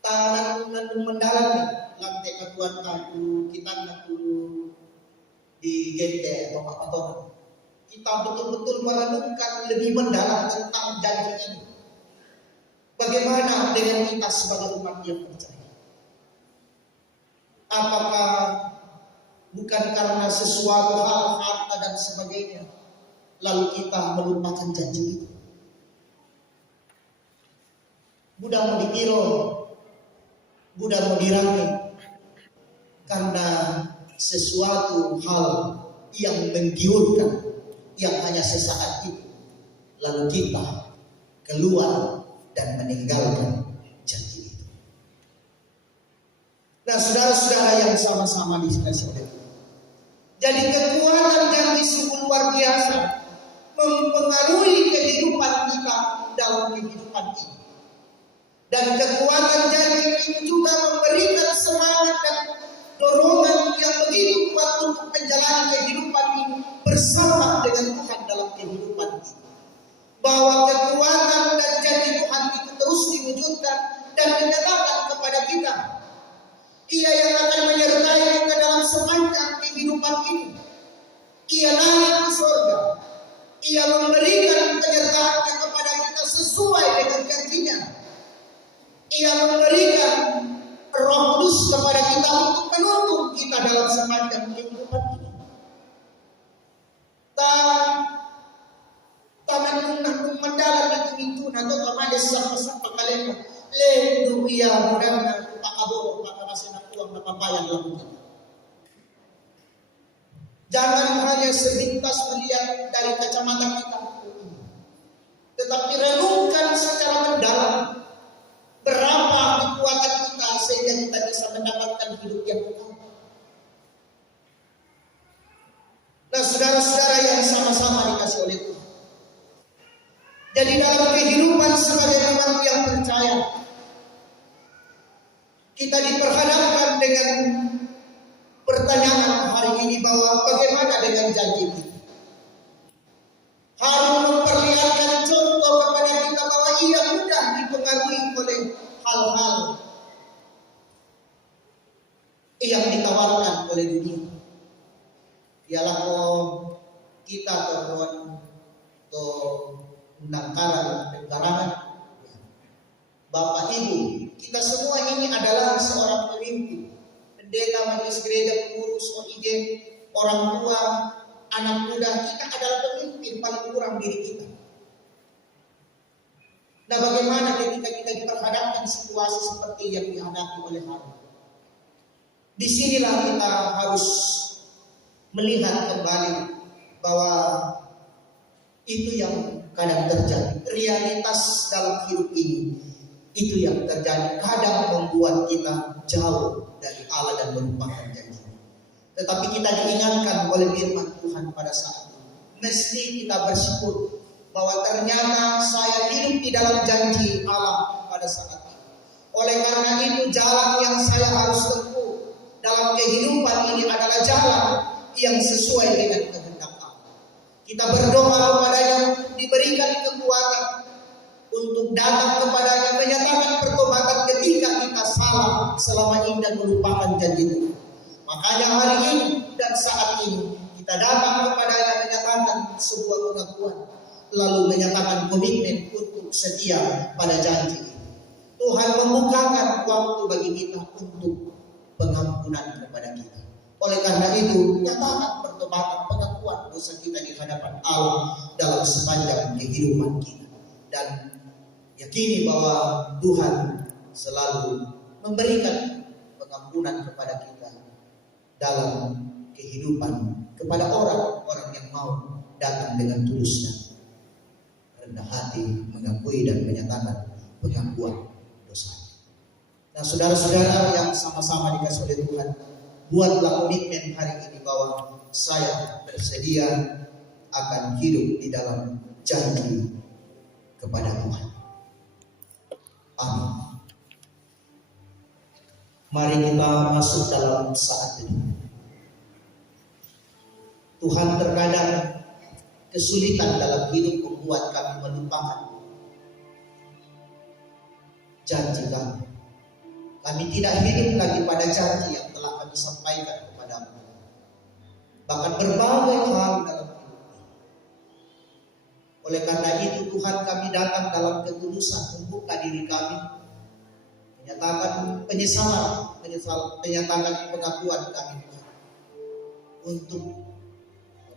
tangan mendalam nih, lantai ketuan kaku, kita ngaku di gente atau apa-apa. Kita betul-betul merenungkan lebih mendalam tentang janji ini. Bagaimana dengan kita sebagai umat yang percaya? Apakah bukan karena sesuatu hal, harta dan sebagainya, lalu kita melupakan janji itu? Budak mau ditiru, budak mau dirame, karena sesuatu hal yang menggiurkan, yang hanya sesaat itu, lalu kita keluar dan meninggalkan janji itu. Nah, saudara-saudara yang sama-sama dikasih oleh Tuhan, jadi kekuatan janji sungguh luar biasa mempengaruhi kehidupan kita dalam kehidupan ini. Dan kekuatan janji itu juga memberikan semangat dan dorongan yang begitu kuat untuk menjalani kehidupan ini bersama dengan Tuhan dalam kehidupan ini. Bahwa kekuatan dan janji Tuhan itu terus diwujudkan dan dinyatakan kepada kita. Ia yang akan menyertai kita dalam sepanjang kehidupan ini. Ia naik ke surga. Ia memberikan penyertaannya kepada kita sesuai dengan janjinya. Ia memberikan Roh Kudus kepada kita untuk menuntun kita dalam sepanjang kehidupan ini. Taman nung mendalam itu nato kamade sa pakalen le duya murang pakabo pakamasin uang napapayan lang kita. Jangan hanya sepintas melihat dari kacamata kita, tetapi renungkan secara mendalam berapa kekuatan kita sehingga kita bisa mendapatkan hidup yang kekal. Nah, saudara-saudara yang sama-sama dikasih oleh Tuhan. Jadi dalam kehidupan sebagai umat yang percaya, kita diperhadapkan dengan pertanyaan hari ini bahwa bagaimana dengan janji ini? Harus memperlihatkan contoh kepada kita bahwa ia mudah dipengaruhi oleh hal-hal yang ditawarkan oleh dunia. Ialah kita kawan to nangkaran pengkarangan. Bapak Ibu, kita semua ini adalah seorang pemimpin. Pendeta, majelis gereja, pengurus, OIG, orang tua, anak muda, kita adalah pemimpin paling kurang diri kita. Nah, bagaimana ketika kita diperhadapkan situasi seperti yang dihadapi oleh Harun? Disinilah kita harus melihat kembali bahwa itu yang kadang terjadi. Realitas dalam hidup ini itu yang terjadi. Kadang membuat kita jauh dari Allah dan melupakan janji. Tetapi kita diingatkan oleh firman Tuhan pada saat itu. Mesti kita bersyukur bahwa ternyata saya hidup di dalam janji Allah pada saat itu. Oleh karena itu jalan yang saya harus tempuh dalam kehidupan ini adalah jalan yang sesuai dengan kehendak Allah. Kita berdoa kepadanya diberikan kekuatan untuk datang kepadanya menyatakan pertobatan ketika kita salah selama ini dan melupakan janji Tuhan. Makanya hari ini dan saat ini kita datang kepadanya menyatakan sebuah pengakuan, lalu menyatakan komitmen untuk setia pada janji. Tuhan membukakan waktu bagi kita untuk pengampunan kepada kita. Oleh karena itu, nyatakan pertobatan pengakuan dosa kita di hadapan Allah dalam sepanjang kehidupan kita. Dan yakini bahwa Tuhan selalu memberikan pengampunan kepada kita dalam kehidupan kepada orang-orang yang mau datang dengan tulus dan rendah hati mengakui dan menyatakan pengakuan dosa. Nah, saudara-saudara yang sama-sama dikasih oleh Tuhan, buatlah komitmen hari ini bahwa saya bersedia akan hidup di dalam janji kepada Tuhan. Amin. Mari kita masuk dalam saat ini. Tuhan terkadang kesulitan dalam hidup membuat kami melupakan janji kami. Kami tidak hidup lagi pada janji yang telah kami sampaikan kepadamu. Bahkan berbagai hal dalam hidup. Oleh karena itu Tuhan, kami datang dalam ketulusan membuka diri kami, menyatakan penyesalan, menyatakan pengakuan kami untuk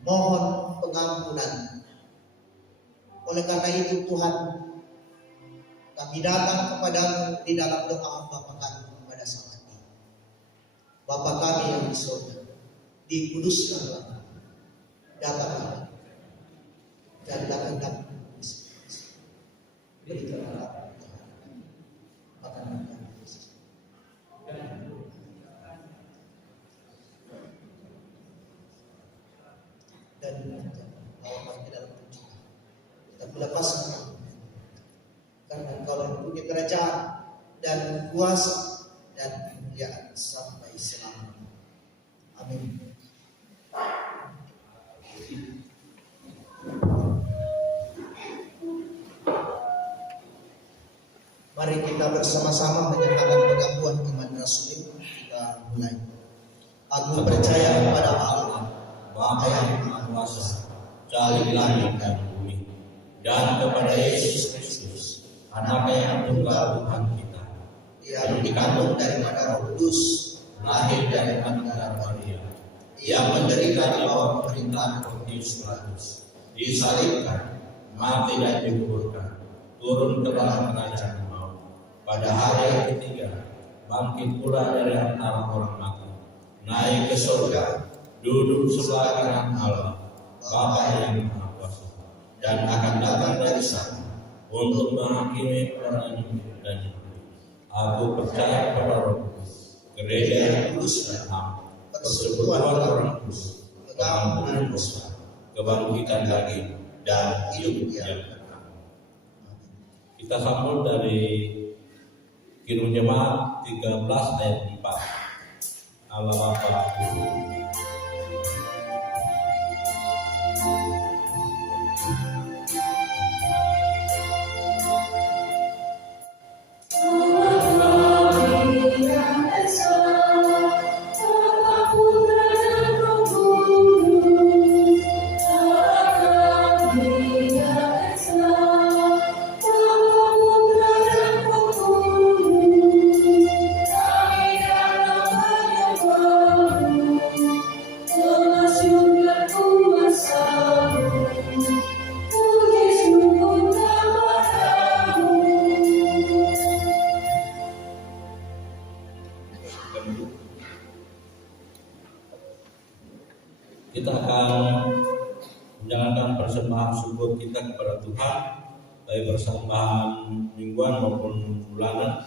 memohon pengampunan. Oleh karena itu Tuhan, kami datang kepadamu di dalam doa Bapa kami pada saat ini. Bapa kami yang di surga, dikuduskanlah, datanglah, jadilah kehendak-Mu. Berikanlah makanan kami. Dan bawa kami ke dalam pencobaan. Kita lepaskan karena Engkau yang punya kerajaan, dan kuasa dan kemuliaan sampai selamanya. Amin. Mari kita bersama-sama menyatakan pengakuan iman Rasulim. Kita mulai. Aku percaya kepada Allah, Bapa yang Maha Kuasa, Jalla langit dan bumi, dan kepada Yesus Kristus, Anaknya yang tunggal Tuhan kita, yang dikandung daripada Roh Kudus, lahir dari Magdalena Maria, yang menderita di bawah pemerintahan Pontius Pilatus, disalibkan, mati dan dikuburkan, turun ke dalam kerajaan maut, pada hari yang ketiga bangkit pula dari antara orang mati, naik ke surga, duduk sebelah kanan Allah, Bapa yang Maha Kuasa, dan akan datang dari sana untuk menghakimi orang yang hidup dan yang mati. Aku percaya kepada Roh Kudus, gereja yang kudus dan am, persekutuan orang kudus, pengampunan dosa, kebangkitan daging, dan hidup yang kekal. Kita sambung dari Kidung Jemaat 13 ayat 4. Allah Bapa. Kita akan menjalankan persembahan syukur kita kepada Tuhan, baik persembahan mingguan maupun bulanan.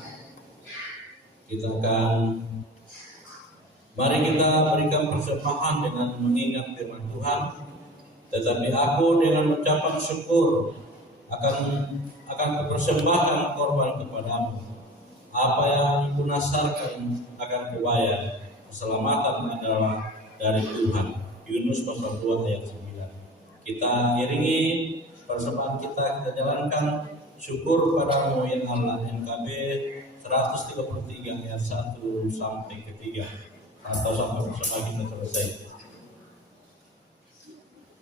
Mari kita berikan persembahan dengan mengingat firman Tuhan. Tetapi aku dengan ucapan syukur akan kupersembahkan korban kepadamu. Apa yang kunasarkan akan kubayar. Keselamatan adalah dari Tuhan. Yunus pasal 2 ayat 9. Kita iringi persembahan kita jalankan syukur padamu ya Allah. NKB 133 ayat 1 sampai ke 3 atau sampai persembahan kita selesai.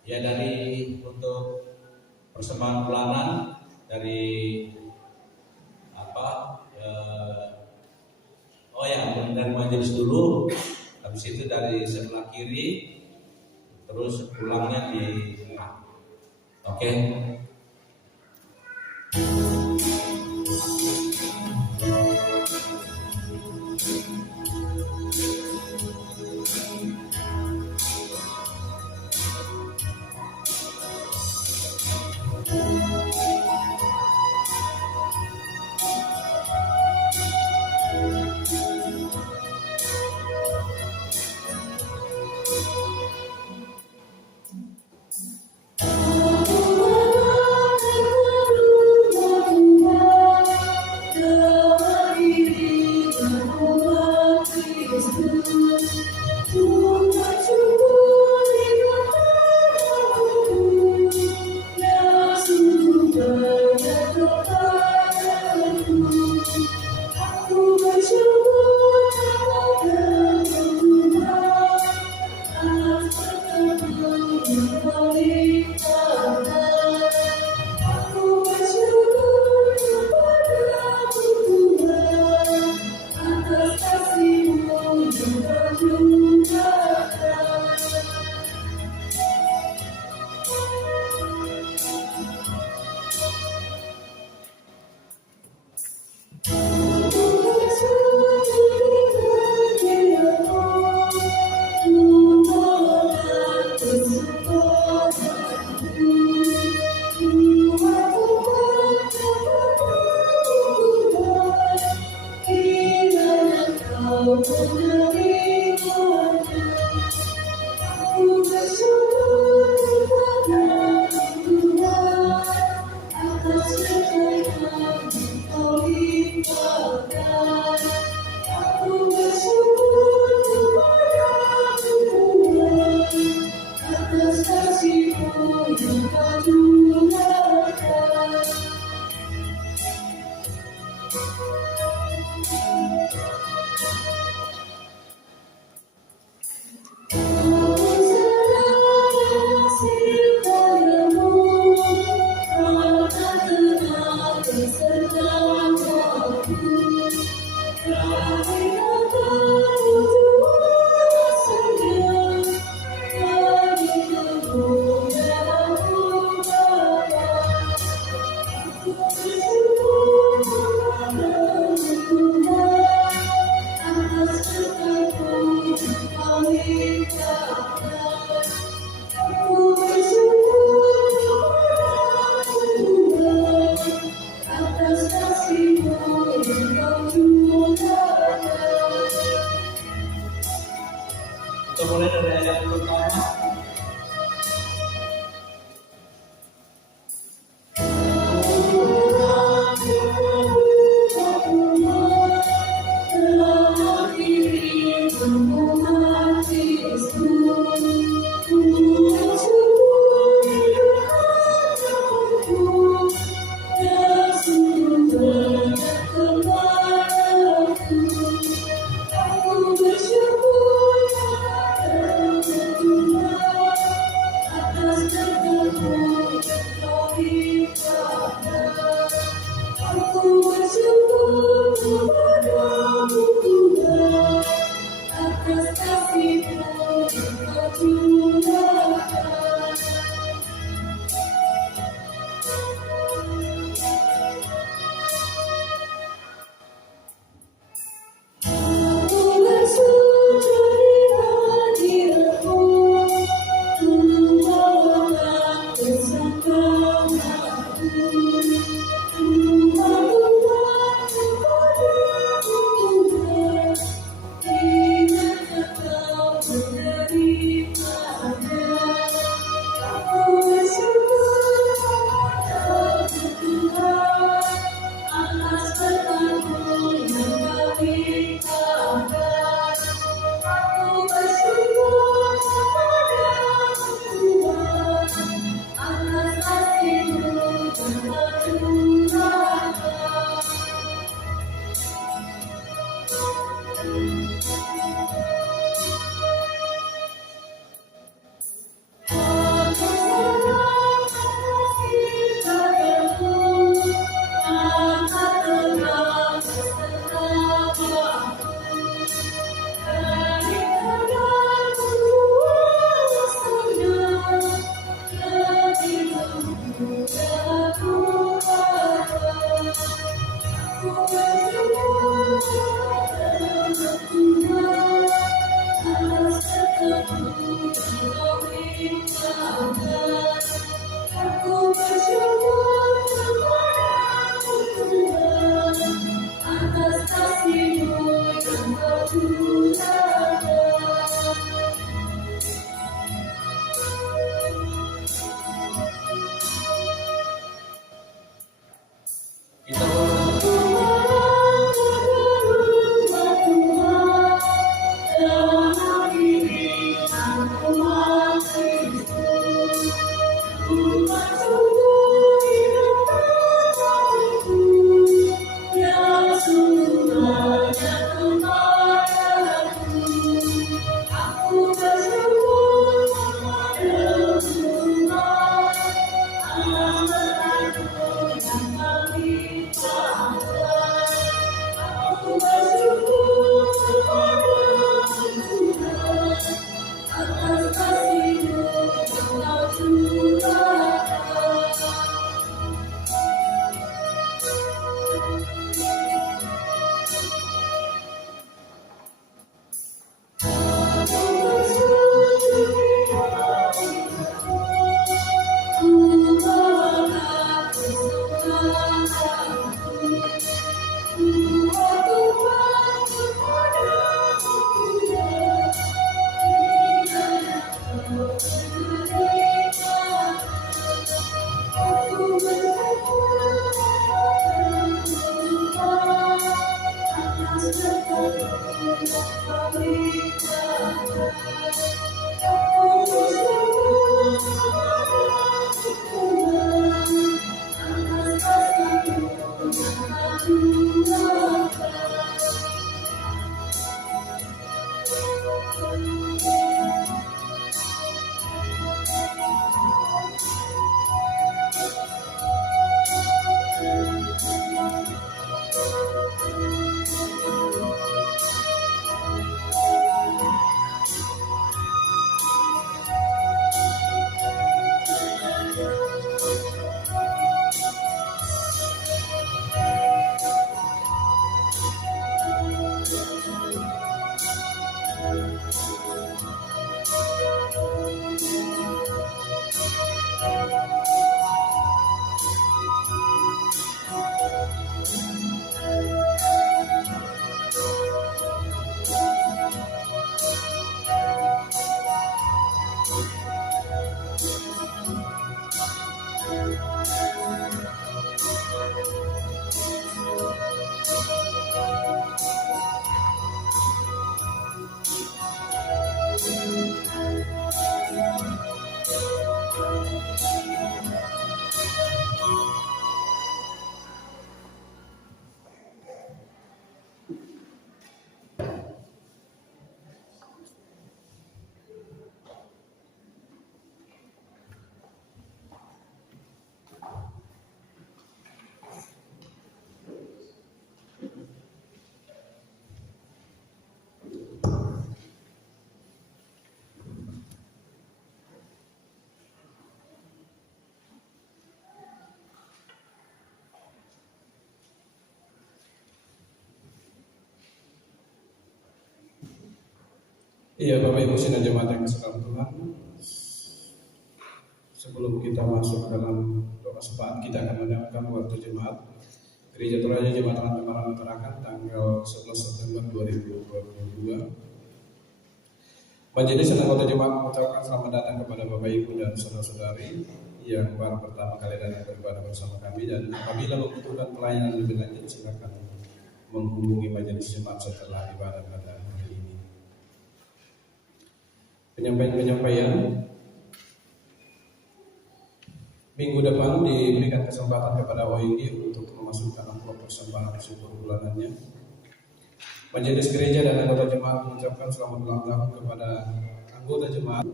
Ya, dari untuk persembahan bulanan dari dari majelis dulu, habis itu dari sebelah kiri, terus pulangnya di tengah. Oke. Oh, Kita mulai dari ayat pertama. Iya, Bapak Ibu sidang jemaat yang sekalian Tuhan, sebelum kita masuk dalam doa sepakat, kita akan mendengarkan waktu jemaat Gereja Toraja Jemaat Tangerang Tarakan tanggal 11 September 2022. Majelis dan anggota jemaat mengucapkan selamat datang kepada Bapak Ibu dan saudara-saudari yang baru pertama kali datang beribadah bersama kami, dan apabila membutuhkan pelayanan lebih lanjut silakan menghubungi majelis jemaat setelah ibadah pada hari ini. Penyampaian minggu depan diberikan kesempatan kepada OIG untuk memasukkan amplop persembahan syukur bulanannya. Majelis gereja dan anggota jemaat mengucapkan selamat ulang tahun kepada anggota jemaat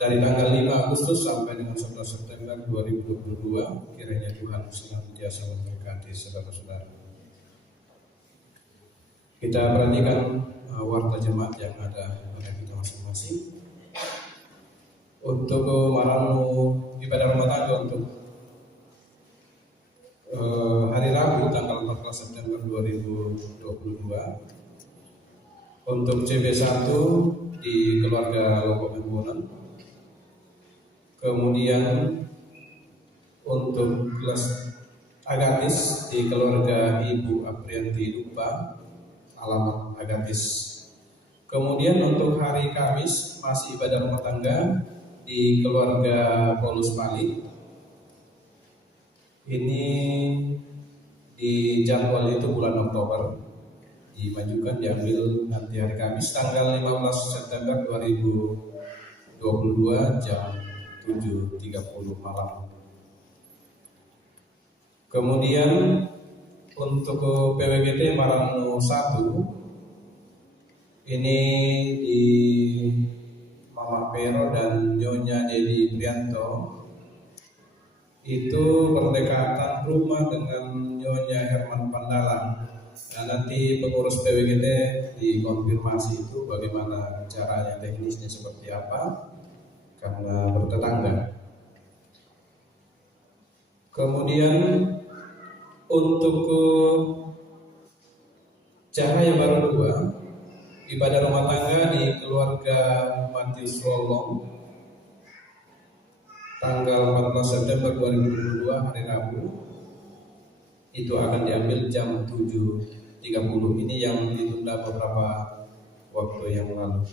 dari tanggal 5 Agustus sampai dengan 11 September 2022. Kiranya Tuhan senantiasa memberkati saudara-saudara. Kita perhatikan warta jemaat yang ada pada kita masing-masing. Untuk maramu ibadah rumah tangga untuk hari Rabu tanggal 14 September 2022. Untuk CB1 di keluarga Lombok Embunan. Kemudian untuk kelas Agatis di keluarga Ibu Aprianti Dupa, alamat Agatis. Kemudian untuk hari Kamis masih ibadah rumah tangga di keluarga Paulus Mali. Ini di jadwal itu bulan Oktober, dimajukan diambil nanti hari Kamis tanggal 15 September 2022 jam 7.30 malam. Kemudian untuk PWGT Marano 1 ini di Mama Pero dan Nyonya Dedi Prianto itu berdekatan rumah dengan Nyonya Herman Pandalang. Nah, nanti pengurus PWGT dikonfirmasi itu bagaimana caranya, teknisnya seperti apa, karena bertetangga. Kemudian untuk Cahaya Baru 2 ibadah rumah tangga di keluarga Matius Rolong tanggal 14 September 2022 hari Rabu itu akan diambil jam 7.30. Ini yang ditunda beberapa waktu yang lalu.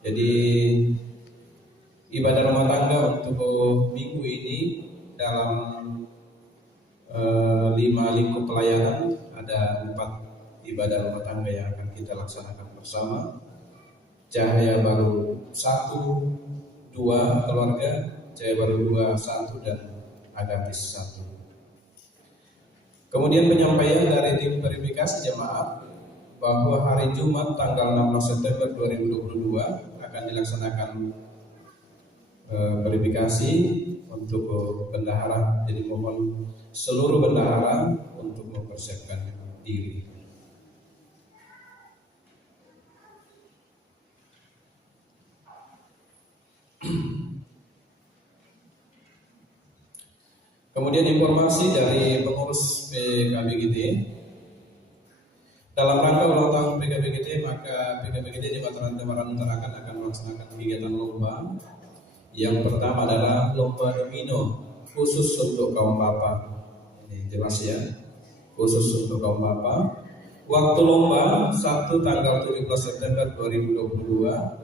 Jadi ibadah rumah tangga untuk minggu ini dalam 5 lingkup pelayanan ada 4 ibadah rumah tangga yang akan kita laksanakan bersama. Cahaya Baru 1, 2 keluarga, Cahaya Baru 2, 1 dan Agatis 1. Kemudian penyampaian dari tim verifikasi jemaat bahwa hari Jumat tanggal 16 September 2022 akan dilaksanakan verifikasi untuk bendahara. Jadi mohon seluruh bendahara untuk mempersiapkan diri. Kemudian informasi dari pengurus PKBGT Dalam rangka ulang tahun PKBGD, maka PKBGD Jemaat Rantai Maranun Tarakan akan melaksanakan kegiatan lomba. Yang pertama adalah lomba domino khusus untuk kaum bapa. Ini jelas ya, khusus untuk kaum bapa. Waktu lomba Sabtu tanggal 17 September 2022.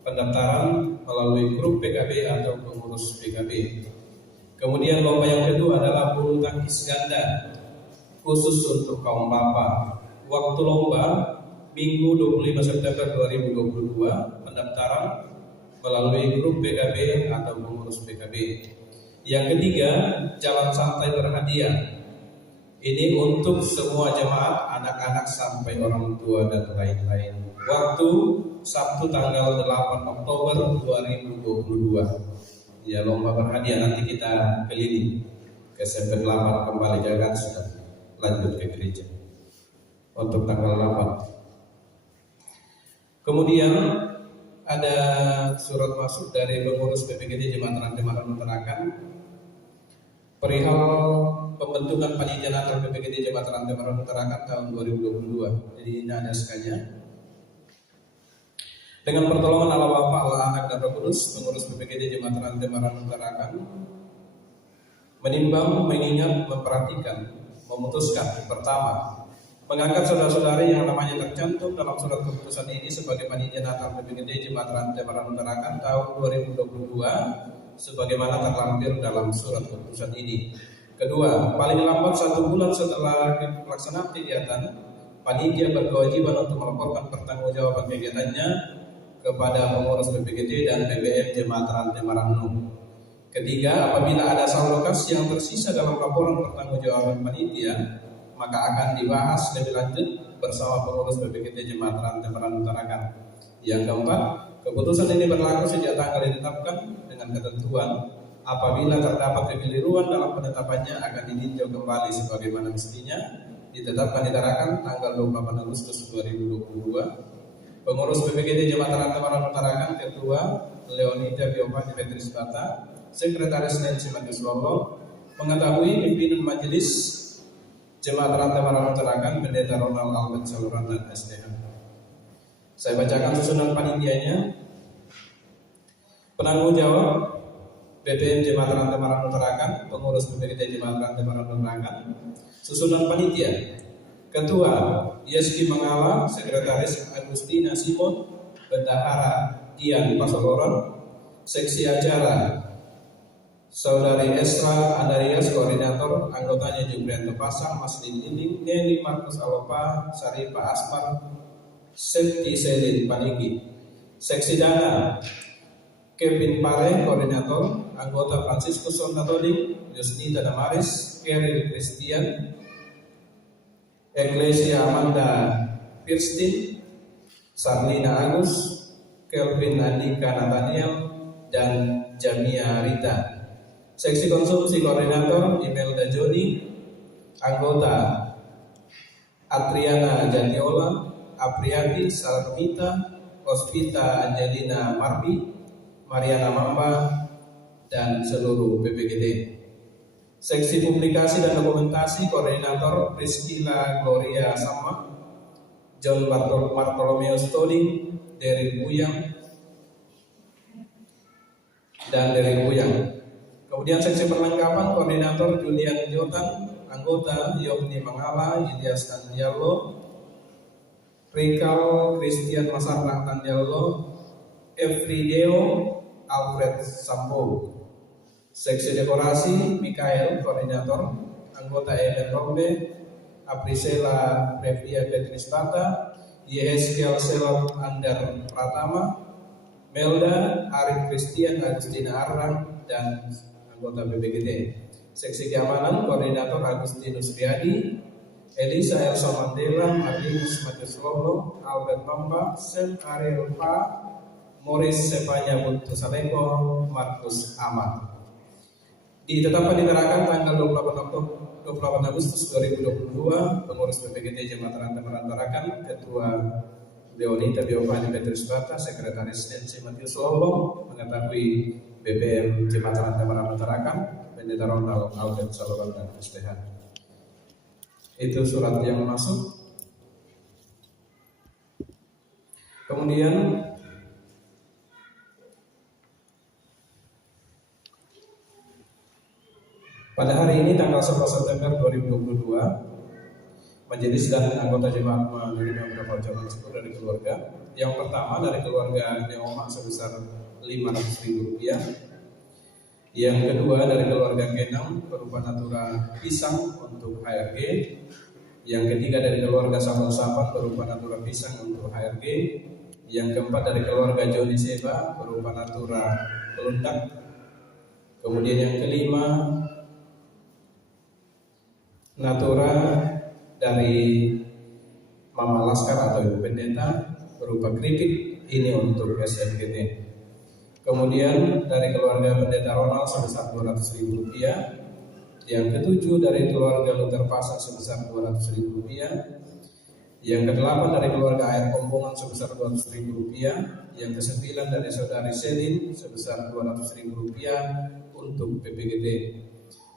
Pendaftaran melalui grup PKB atau pengurus PKB. Kemudian lomba yang kedua adalah bulu tangkis ganda khusus untuk kaum bapa. Waktu lomba Minggu 25 September 2022. Pendaftaran melalui grup PKB atau pengurus PKB. Yang ketiga, jalan santai berhadiah. Ini untuk semua jemaat, anak-anak sampai orang tua dan lain-lain. Waktu Sabtu tanggal 8 Oktober 2022. Ya, lomba berhadiah nanti kita keliling ke SMP 8 kembali, jangan sudah lanjut ke gereja untuk tanggal 8. Kemudian ada surat masuk dari pengurus PPGD Jemaat Rantai Maranun Tarakan perihal pembentukan panitia Natal PPGD Jemaat Rantai Maranun Tarakan tahun 2022. Jadi ini ada sekanya. Dengan pertolongan Allah Bapa, Allah Anak dan Roh Kudus, pengurus PPGD Jemaat Rantai Maranun Tarakan menimbang, mengingat, memperhatikan, memutuskan pertama, mengangkat saudara-saudari yang namanya tercantum dalam surat keputusan ini sebagai panitia Natal PPGD Jemaat Rantai Maranun Tarakan tahun 2022 sebagaimana terlampir dalam surat keputusan ini. Kedua, paling lambat 1 bulan setelah pelaksanaan kegiatan, panitia berkewajiban untuk melaporkan pertanggungjawaban kegiatannya kepada pengurus PPGD dan BBM Jemaat Rantai Maranun. Ketiga, apabila ada saldo kas yang tersisa dalam laporan pertanggungjawaban panitia, maka akan dibahas lebih lanjut bersama pengurus PPGD Jemaat Rantai Maranun Tarakan. Yang keempat, keputusan ini berlaku sejak tanggal ditetapkan dengan ketentuan apabila terdapat kekeliruan dalam penetapannya akan ditinjau kembali sebagaimana mestinya. Ditetapkan di Tarakan tanggal 28 Agustus 2022. Pengurus PPGD Jemaat Rantai Maranun Tarakan Ketua Leonida Giovanni Petris Bata, Sekretaris Nancy Matius Lolo, mengetahui pimpinan majelis Jemaat Rantai Maranun Tarakan Pendeta Ronald Albert Saluran dan SDH. Saya bacakan susunan panitianya. Penanggung jawab BPM Jemaat Rantai Maranun Tarakan, pengurus PPGD Jemaat Rantai Maranun Tarakan. Susunan panitia: Ketua Yeski Mangala, Sekretaris Agustina Simon, Bendahara Dian Pasoloron, Seksi Acara Saudari Esra Andarias, Koordinator, anggotanya Jubrianto Pasang, Maslin Nining, Nelly Markus Alopa, Saripa Asmar, Septi Selin Paniki. Seksi Dana Kevin Pare, Koordinator, anggota Franciscus Sonatoding, Yusnita Damaris, Keril Christian, Eklesia Amanda Pirstin, Sarlina Agus, Kelvin Andika Nathaniel, dan Jamia Rita. Seksi konsumsi Koordinator Imelda Joni, anggota Adriana Janiola, Apriati Salmita, Ospita Angelina Marbi, Mariana Mamba, dan seluruh PPGD. Seksi publikasi dan dokumentasi Koordinator Priscilla Gloria Sama, John Bartolomeo Stoding, Derek Buyang, dan Derek Buyang. Kemudian seksi perlengkapan Koordinator Julian Jotan, anggota Yopni Mangala, Ilyas Tanjalo, Rikal Christian Masarang Tanjalo, Efrideo Alfred Sambo. Seksi dekorasi Mikael, Koordinator, anggota Eben Rombe, Aprisela Revia Petris Bata, Yehezkiel Selot Andar Pratama, Melda Arif Christian Agustina Arang, dan anggota BPGD. Seksi keamanan Koordinator Agustinus Riyadi, Elisa Elsa Mandela, Martinus Matius Lolo, Albert Bamba, Sen Ariel Pa, Morris Sepanya Buntu Saleko, Markus Ahmad. Ditetapkan di Tarakan tanggal 28 Agustus 2022, pengurus PPGD Jemaat Rantai Maranun Tarakan, Ketua Leonida Giovanni Petrus Bata, Sekretaris Nancy Matius Lolo, mengetahui BPM Jemaat Rantai Maranun Tarakan, Pendeta Ronald Albert Saluran dan SDH. Itu surat yang masuk. Kemudian pada hari ini tanggal 11 September 2022, Majelis dan anggota jemaat menerima beberapa ucapan syukur dari keluarga. Yang pertama dari keluarga Neoma sebesar Rp500.000. Yang kedua dari keluarga Kenang berupa natura pisang untuk HRG. Yang ketiga dari keluarga Samuel Sapan berupa natura pisang untuk HRG. Yang keempat dari keluarga Joni Seba berupa natura kelundak. Kemudian yang kelima natura dari Mama Laskar atau Ibu Pendeta berupa keripik ini untuk SMGT. Kemudian dari keluarga Pendeta Ronald sebesar Rp200.000. Yang ketujuh dari keluarga Luther Pasar sebesar Rp200.000. Yang kedelapan dari keluarga Air Pombongan sebesar Rp200.000. Yang kesembilan dari saudari Selin sebesar Rp200.000 untuk PPGT.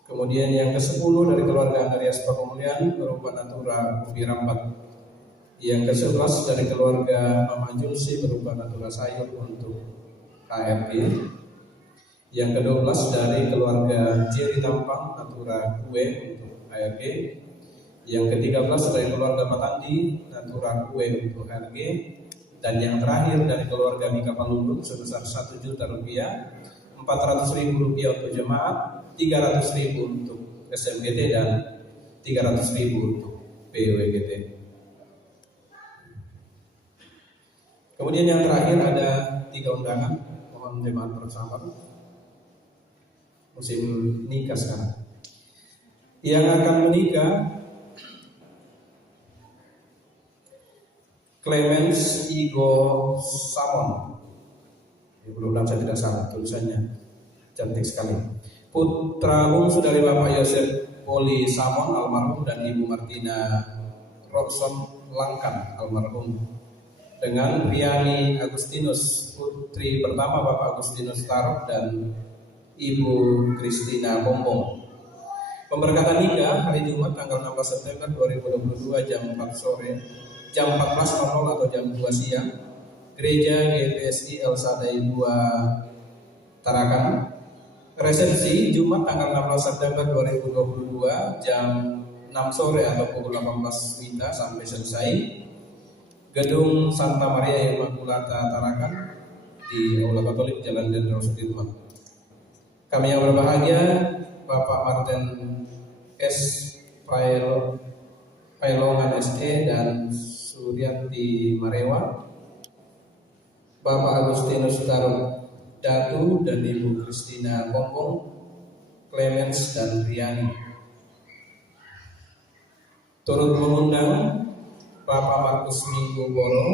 Kemudian yang ke-10 dari keluarga Andreas Pakemulian berupa natura ubi rambat. Yang ke-11 dari keluarga Mama Julsi berupa natura sayur untuk HRG. Yang ke-12 dari keluarga Jerry Tampang natura kue untuk HRG. Yang ke-13 dari keluarga Patandi natura kue untuk HRG. Dan yang terakhir dari keluarga Mika Palundung sebesar Rp1 juta, Rp400.000 untuk jemaat, Rp300.000 untuk SMGT dan Rp300.000 untuk PWGT. Kemudian yang terakhir ada 3 undangan. Mohon jemaat bersabar. Musim nikah sekarang. Yang akan menikah Clemens Igo Samon. Mudah-mudahan saya tidak salah tulisannya. Cantik sekali. Putra bungsu dari Bapak Yosef Poli Samon almarhum dan Ibu Martina Robson Langkan almarhum, dengan Riani Agustinus putri pertama Bapak Agustinus Tarok dan Ibu Kristina Bombong. Pemberkatan nikah hari Jumat tanggal 16 September 2022 jam 4 sore, jam 14.00 atau jam 2 siang, Gereja GPSI El Sadai 2 Tarakan. Resepsi Jumat tanggal 16 September 2022 jam 6 sore atau pukul 18 WITA sampai selesai, Gedung Santa Maria Immaculata Tarakan di Aula Katolik Jalan Jenderal Sudirman. Kami yang berbahagia Bapak Martin S. Pailongan SE dan Suryanti Marewa, Bapak Agustinus Taruk Datu dan Ibu Kristina Bombong, Clemens dan Riani. Turut mengundang Bapak Markus Minggu Bolo,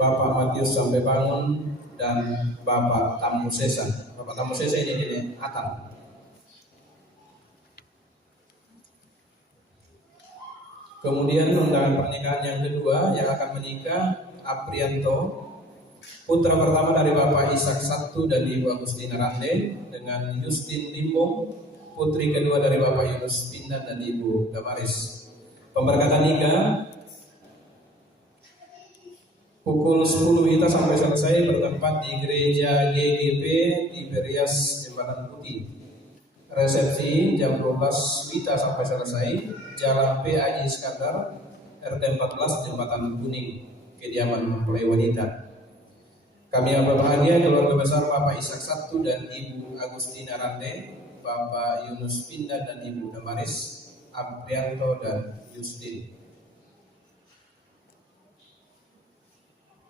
Bapak Matius Sampai Bangun, dan Bapak Tamu Sesa. Bapak Tamu Sesa ini Atan. Kemudian undangan pernikahan yang kedua yang akan menikah Aprianto, putra pertama dari Bapak Ishak Sabtu dan Ibu Agustina Rande, dengan Justin Limbong, putri kedua dari Bapak Yunus Pindan dan Ibu Damaris. Pemberkatan nikah pukul 10 WITA sampai selesai bertempat di Gereja GGP di Berias Jembatan Putih. Resepsi jam 12 WITA sampai selesai, Jalan PAI Iskandar, RT 14 Jembatan Kuning, kediaman mempelai wanita. Kami yang berbahagia keluarga besar Bapak Ishak Sabtu dan Ibu Agustina Rande, Bapak Yunus Pindan dan Ibu Damaris, Aprianto dan Justin.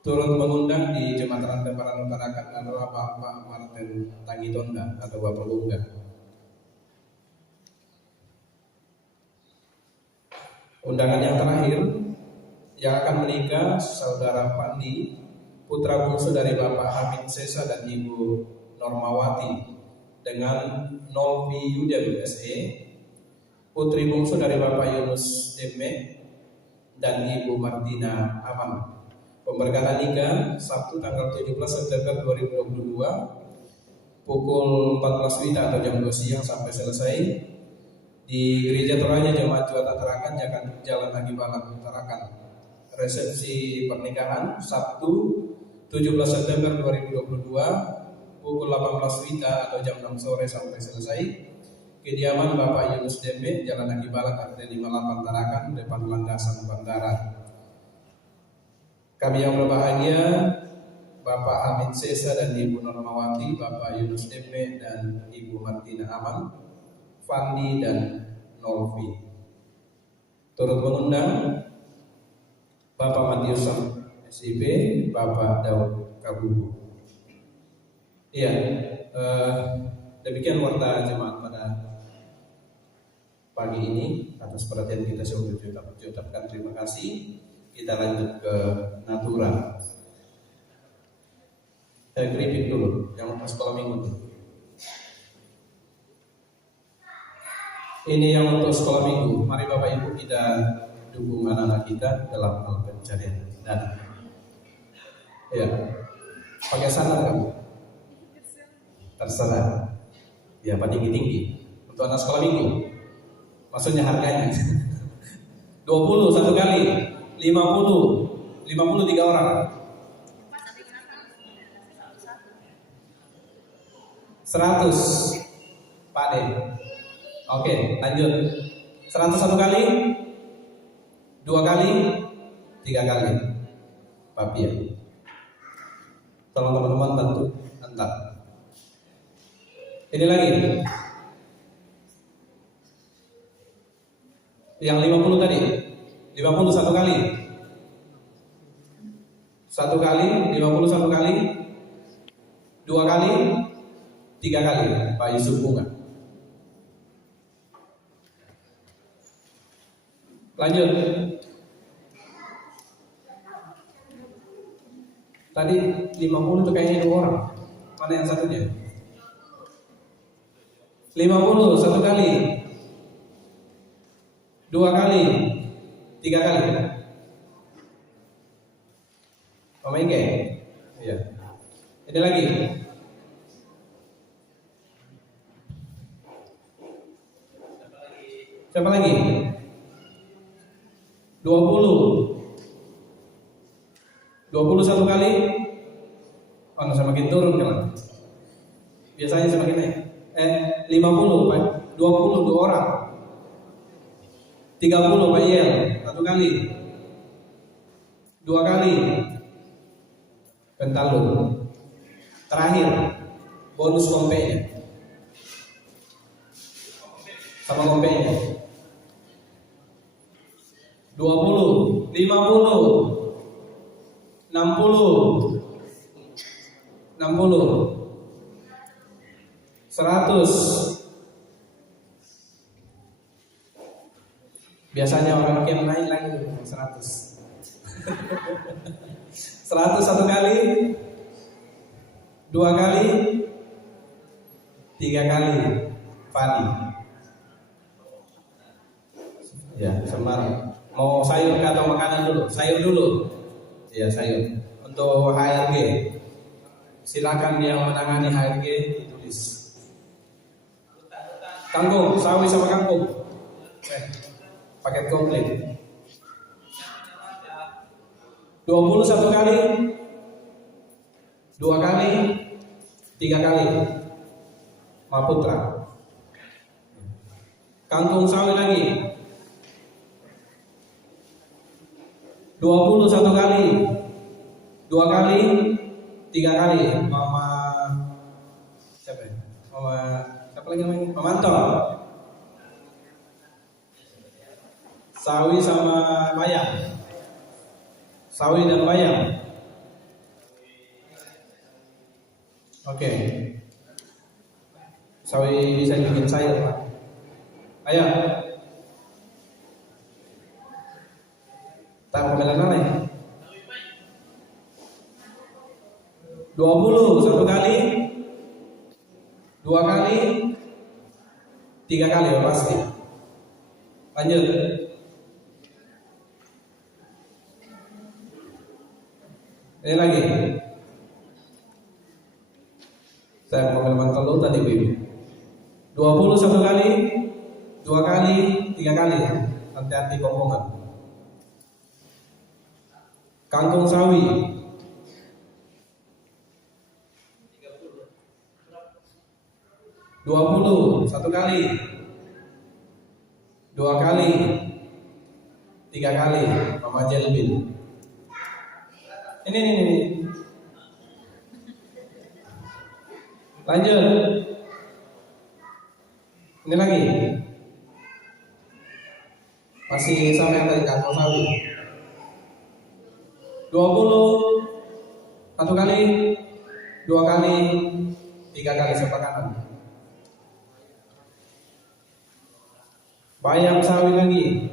Turut mengundang di Jembatan Temparan Utarakan adalah Bapak Martin Tangitonda atau Bapak Lungga. Undangan yang terakhir yang akan menikah Saudara Pandi, putra bungsu dari Bapak Hamid Sesa dan Ibu Normawati, dengan Novi Yudem SE, putri bungsu dari Bapak Yunus Deme dan Ibu Martina Aman. Pemberkatan nikah Sabtu tanggal 17 September 2022 pukul 14 WITA atau jam 2 siang sampai selesai di Gereja Toraja Jemaat Juata Tarakan, Jalan Agi Balak Tarakan, resepsi pernikahan Sabtu 17 September 2022 pukul 18 WITA atau jam 6 sore sampai selesai. Kediaman Bapak Yunus DP, Jalan Aki Balak, RT 58 Tarakan, depan landasan bandara. Kami yang berbahagia, Bapak Hamid Sesa dan Ibu Normawati, Bapak Yunus DP dan Ibu Martina Aman, Fandi dan Nolvi. Turut mengundang Bapak Matius SIP, Bapak Daud Kabubu. Iya, demikian warta jemaat pada pagi ini. Atas perhatian kita saya ucapkan terima kasih. Kita lanjut ke Natura. Saya kritik dulu, yang pas sekolah minggu dulu. Ini yang untuk sekolah minggu. Mari Bapak Ibu kita dukung anak-anak kita dalam hal pencarian dana. Ya, pakai sandal kamu? Terserah. Ya, apa tinggi-tinggi. Untuk anak sekolah minggu. Maksudnya harganya 20 satu kali, 50 3 orang. 100 Pak De. Oke, lanjut. 100 satu kali, 2 kali, 3 kali. Pak Pia. Tolong teman-teman bantu antar. Ini lagi. Yang 50 tadi. 50 satu kali. 1 kali, 50 satu kali, 2 kali, 3 kali. Pak Yusuf Bunga. Lanjut. Tadi 50 itu kayaknya 2 orang. Mana yang satunya? 50 satu kali, 2 kali, 3 kali. Pak Mike. Iya. Ini lagi. Siapa lagi? 20 satu kali. Oh, semakin turun kan? Biasanya semakin naik. 50 Pak. 20 2 orang. 30 Pak Yel, 1 kali. 2 kali. Pentalun. Terakhir bonus kompenya. Sama kompenya. 20, 50, 60, 100. Biasanya orang yang naik lagi 100. 100 satu kali, 2 kali, 3 kali. Fani. Ya, Semarang. Mau sayur atau makanan dulu? Sayur dulu. Ya, sayur. Untuk HRG, silakan yang menangani HRG ditulis. Kangkung, sawi sama kangkung. Paket komplit. 20 satu kali, 2 kali, 3 kali. Maputra. Kangkung sawi lagi. 20 satu kali, 2 kali, 3 kali. Mama siapa ya? Siapa lagi namanya? Mama Anton. Sawi sama bayam. Sawi dan bayam. Oke. Sawi bisa bikin sayur, Pak. Ayo. Tak pembelaan lain. 20 satu kali, 2 kali, 3 kali ya pasti. Lanjut. Ini lagi. Saya pengalaman telur tadi Bibi. 20 satu kali, 2 kali, 3 kali. Hati-hati komongan. Kangkung sawi 20 satu kali, 2 kali, 3 kali. Mama Jelbil. Ini. Lanjut. Ini lagi. Masih sama yang tadi kangkung sawi. 20 satu kali, 2 kali, 3 kali sebelah kanan. Bayam sawi lagi.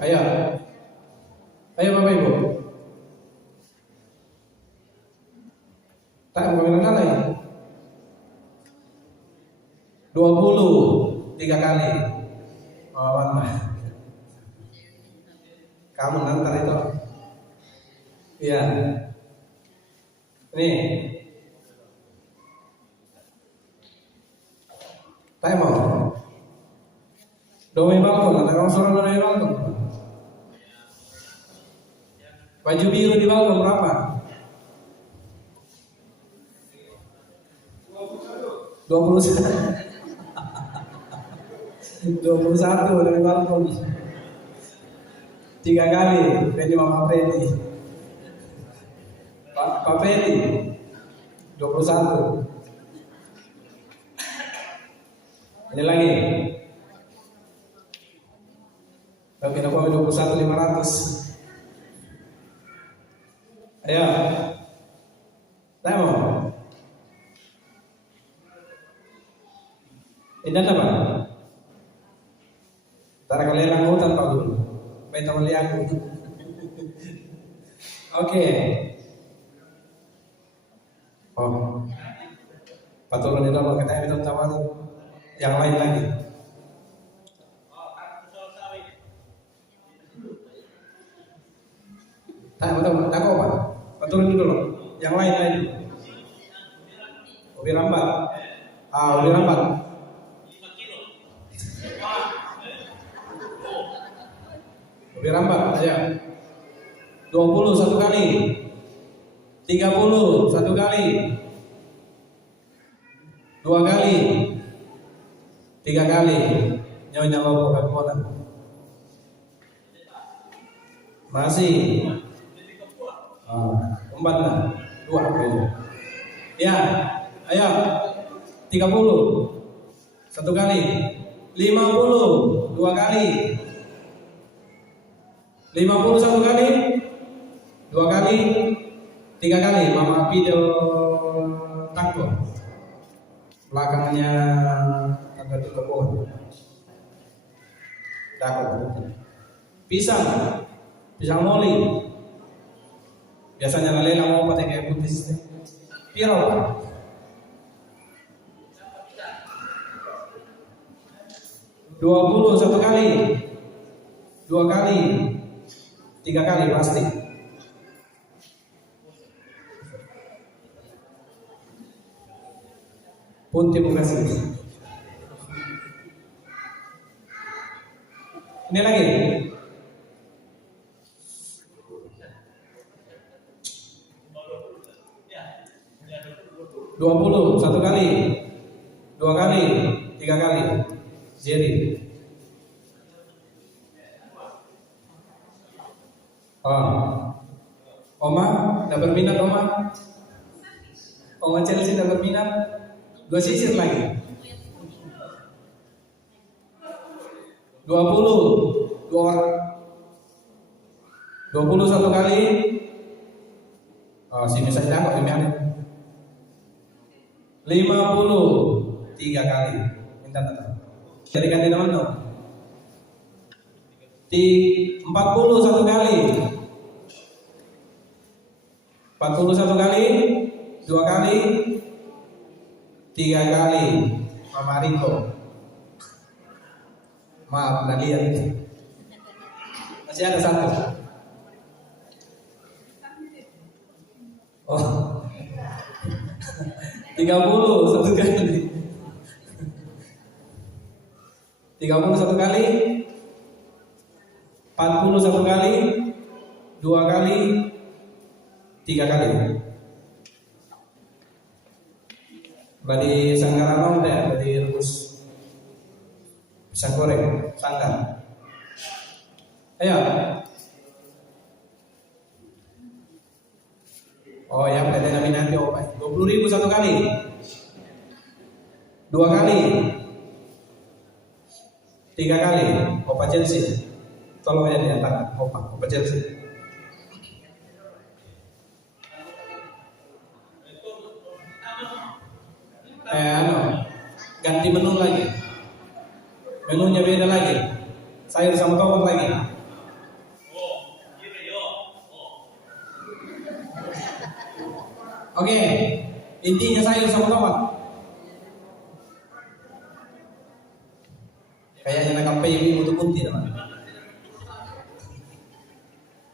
Ayo Bapak Ibu. Tak mau bilang ya. 20 3 kali. Mana? Kamu nanti itu. Iya. Nih. Tak mau. Doi balkon, ada orang suruh doi balkon. Baju biru di balkon berapa? 21 dari balkon 3 kali. Ini Mama Freddy, Pak Freddy 21. Ini lagi. Bagi aku 21.500. Ayo. Tahu? Ini apa? Tara kalian hutan Pak Guru. Baik teman lihat. Oke. Oh. Paturun itu kalau kita minta tawa yang lain lagi. Betul, tak apa? Paturun dulu. Yang lain. Ubi rambat. Ubi rambat. Ubi rambat aja. 20 satu kali. 30 satu kali. 2 kali. 3 kali. Nyonya bawa Coca-Cola. Masih. Empat lah. 2 kali. Ya, ayo. 30 satu kali. 50 2 kali. 50 satu kali, 2 kali, 3 kali. Mama video takut belakangnya tangga di kebun. Takut. Pisang moli. Biasanya lalela mau pakai kayak putih. Piro. 20 satu kali, 2 kali, 3 kali pasti. Pun terima kasih. Ini lagi. 20 satu kali, 2 kali, 3 kali. Jadi. Oma, dah berminat Oma? Oma Chelsea dah berminat? 2 sisir lagi. 20 satu kali. Sini saja kok ini ada. 50 3 kali. Minta datang. Jadi ganti nama dong. 40 satu kali. 40 satu kali, 2 kali, 3 kali. Mama Riko. Maaf, nggak lihat. Masih ada 1. Oh, 30 satu kali. 30 satu kali, 40 satu kali, 2 kali, 3 kali. Badi sanggarano teh, badi rebus pisang goreng, sanggar. Ayo. Oh ya, PT namin nanti opa. 20.000 satu kali, 2 kali, 3 kali. Opa Chelsea, tolong ya diantar. Opa Chelsea. Ganti menu lagi. Menunya beda lagi. Sayur sama tomat lagi. Oke, intinya sayur sama tomat. Kayaknya nak sampai ini untuk kunti teman.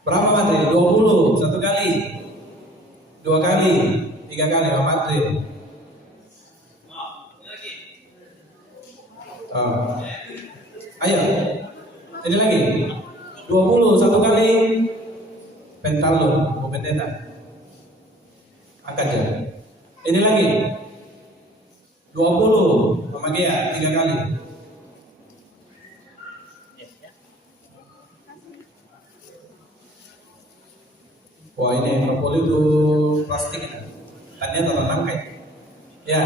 Berapa materi? 20 satu kali, 2 kali, 3 kali materi. Ayo, ini lagi 20 satu kali pentalon, pendeta. Angkat aja. Ini lagi 20 pemagea 3 kali. Wah ini monopoli itu plastik ini. Tadinya tertanam kayak. Ya,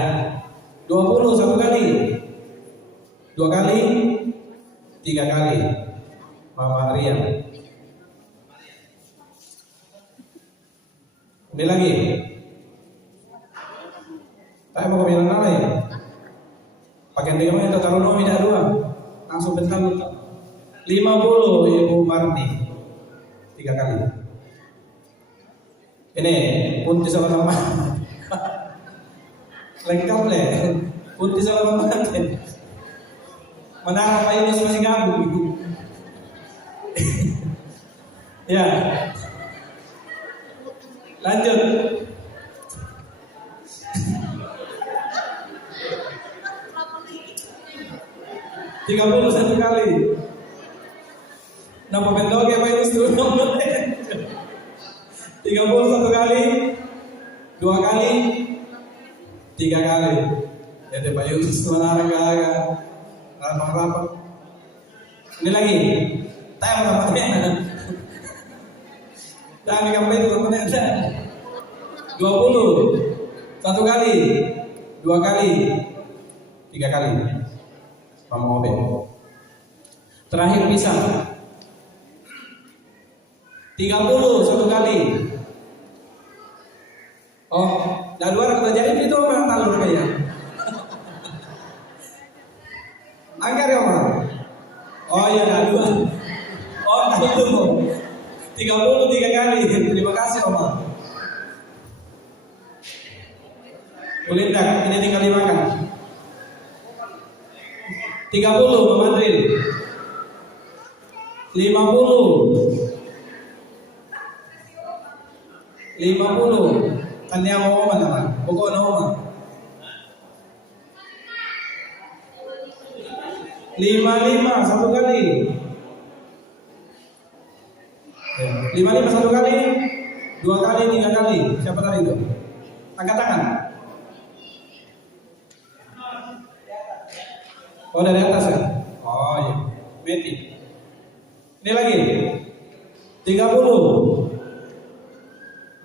20 satu kali, 2 kali, 3 kali. Mama Maria. Ini lagi. Saya mau bilang apa ya? Pakai tiga menit taruh nomi dah dua. Langsung bentar lupa. 50 Ibu Marti 3 kali. Ini punti sama nama. Lengkap le. Punti sama nama. Mana Pak Yunus masih gabung. Ya. Lanjut. 31 kali. Napa bentuk ya Pak Yunus dulu. 31 kali, 2 kali, 3 kali. Jadi Pak Yunus olahraga rapat. Ini lagi. Time rapatnya. Jangan dikampai itu rapatnya. 20 1 kali, 2 kali, 3 kali. Mama Obe. Terakhir bisa 30 1 kali. Oh, dah luar kita jadi itu orang talur kayaknya. Angkat ya Om. Oh iya dah luar. Oh dah tunggu. 33 kali. Terima kasih Om. Boleh tak? Ini tinggal dimakan. 30 Mama Andril. 50 tanya mau mana? Pokok nama. 55 1 kali. 55 1 kali, 2 kali, 3 kali. Siapa tadi itu? Angkat tangan. Oh dari atas ya? Oh iya. Meti. Ini lagi 30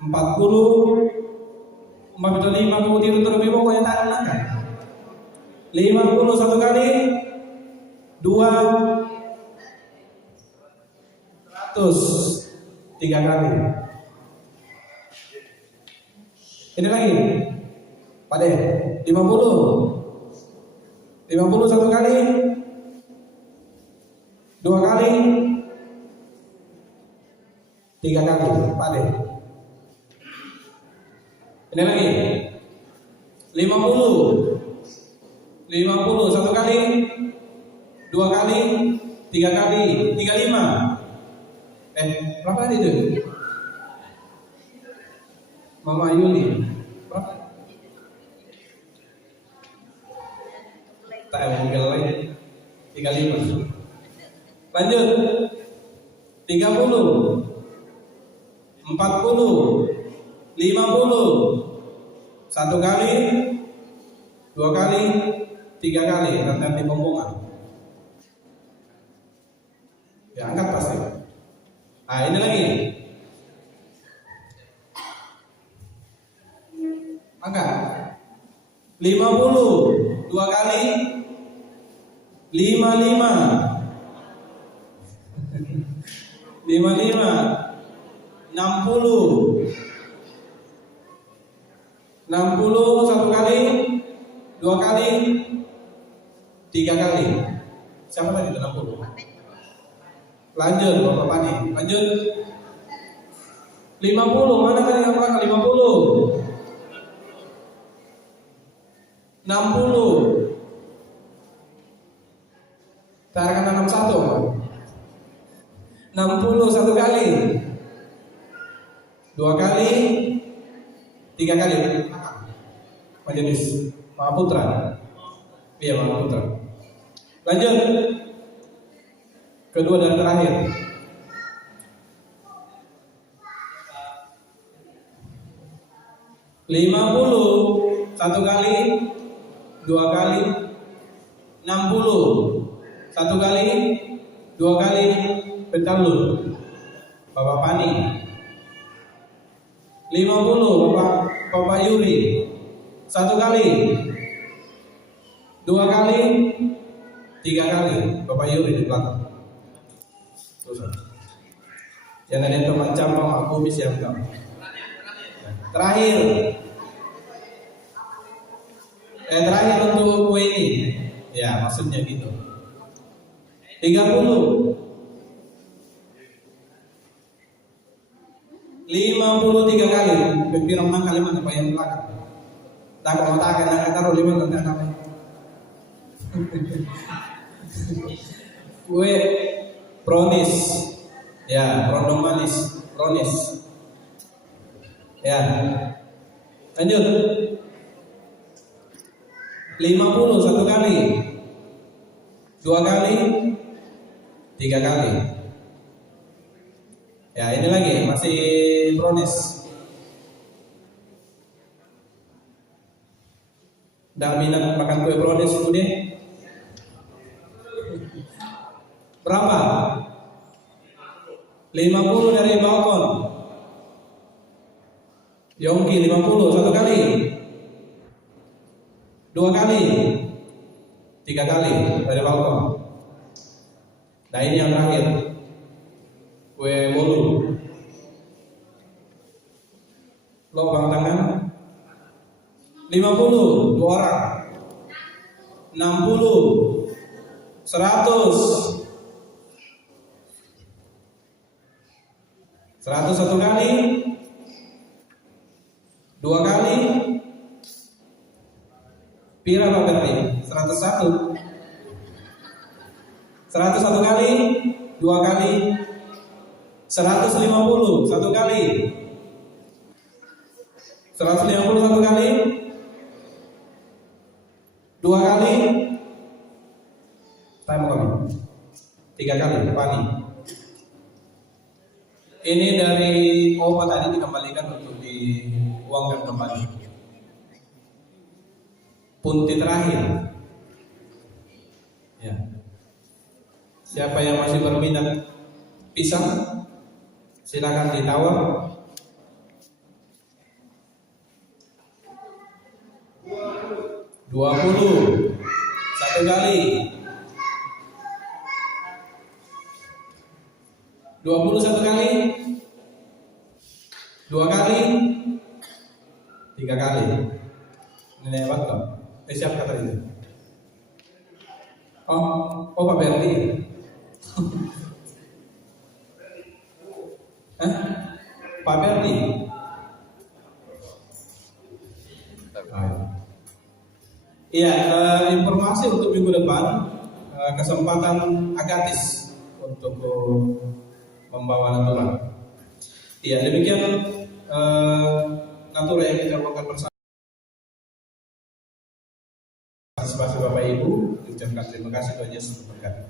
40 45 kemudian terlebih pokoknya tak ada kan 50 1 kali 2 100 3 kali. Ini lagi Pade 50 1 kali 2 kali 3 kali Pade. Ini lagi 50 1 kali 2 kali 3 kali 35. Berapa tadi itu? Mama Yuli berapa? Tak mungkin lagi 35. Lanjut 30, 40, 50. 1 kali, 2 kali, 3 kali, nanti pembongan. Ya, angkat pasti. Nah, ini lagi. Angkat. 50, 2 kali, 55. 55, 60, 60 1 kali, 2 kali, 3 kali. Siapa tadi itu 60? Lanjut, Bapak Pani. Lanjut. 50, mana tadi yang pakai 50? 60. Tarik 61. 60 1 kali, 2 kali, 3 kali. Majelis Pak Putra. Iya, Pak Putra. Lanjut. Kedua dan terakhir. 50 1 kali, 2 kali, 60 1 kali, 2 kali. Bentar dulu, Bapak Pani. 50 Bapak Yuri. 1 kali, 2 kali, 3 kali. Bapak Yuri di belakang. Terus. Jangan ada teman campur aku bisa enggak. Terakhir. Terakhir untuk kue ini. Ya, maksudnya gitu. 30, 53 kali. Pirang nang kalimat apa yang belakang. Tak mau tak akan taruh 5 dan apa. Kue brownies. Ya, produk manis, brownies. Ya. Lanjut. 50 1 kali. 2 kali, 3 kali. Ya, ini lagi masih brownies. Dah minat makan kue brownies kemudian? Berapa? 50 dari balkon. Yongki 50 1 kali, 2 kali, 3 kali dari balkon. Nah, ini yang terakhir. Kue bolu. Lubang tangan 50 2 orang. 60 100 101 kali, 2 kali. Pira Pak Berti? 101 kali, 2 kali, 150 1 kali, 150 1 kali, 2 kali, time kami 3 kali, Pani. Ini dari obat tadi dikembalikan untuk diuangkan kembali. Punti terakhir. Ya. Siapa yang masih berminat pisang, silakan ditawar. 20 1 kali, 20 1 kali, 2 kali, 3 kali. Ini lewat toh. Siapa kata itu? Oh Pak Berti. Pak Berti. Iya, informasi untuk minggu depan, kesempatan agatis untuk membawa natural. Iya, demikian natural yang kita lakukan bersama. Partisipasi Bapak Ibu, ucapkan terima kasih Tuhan Yesus memberkati.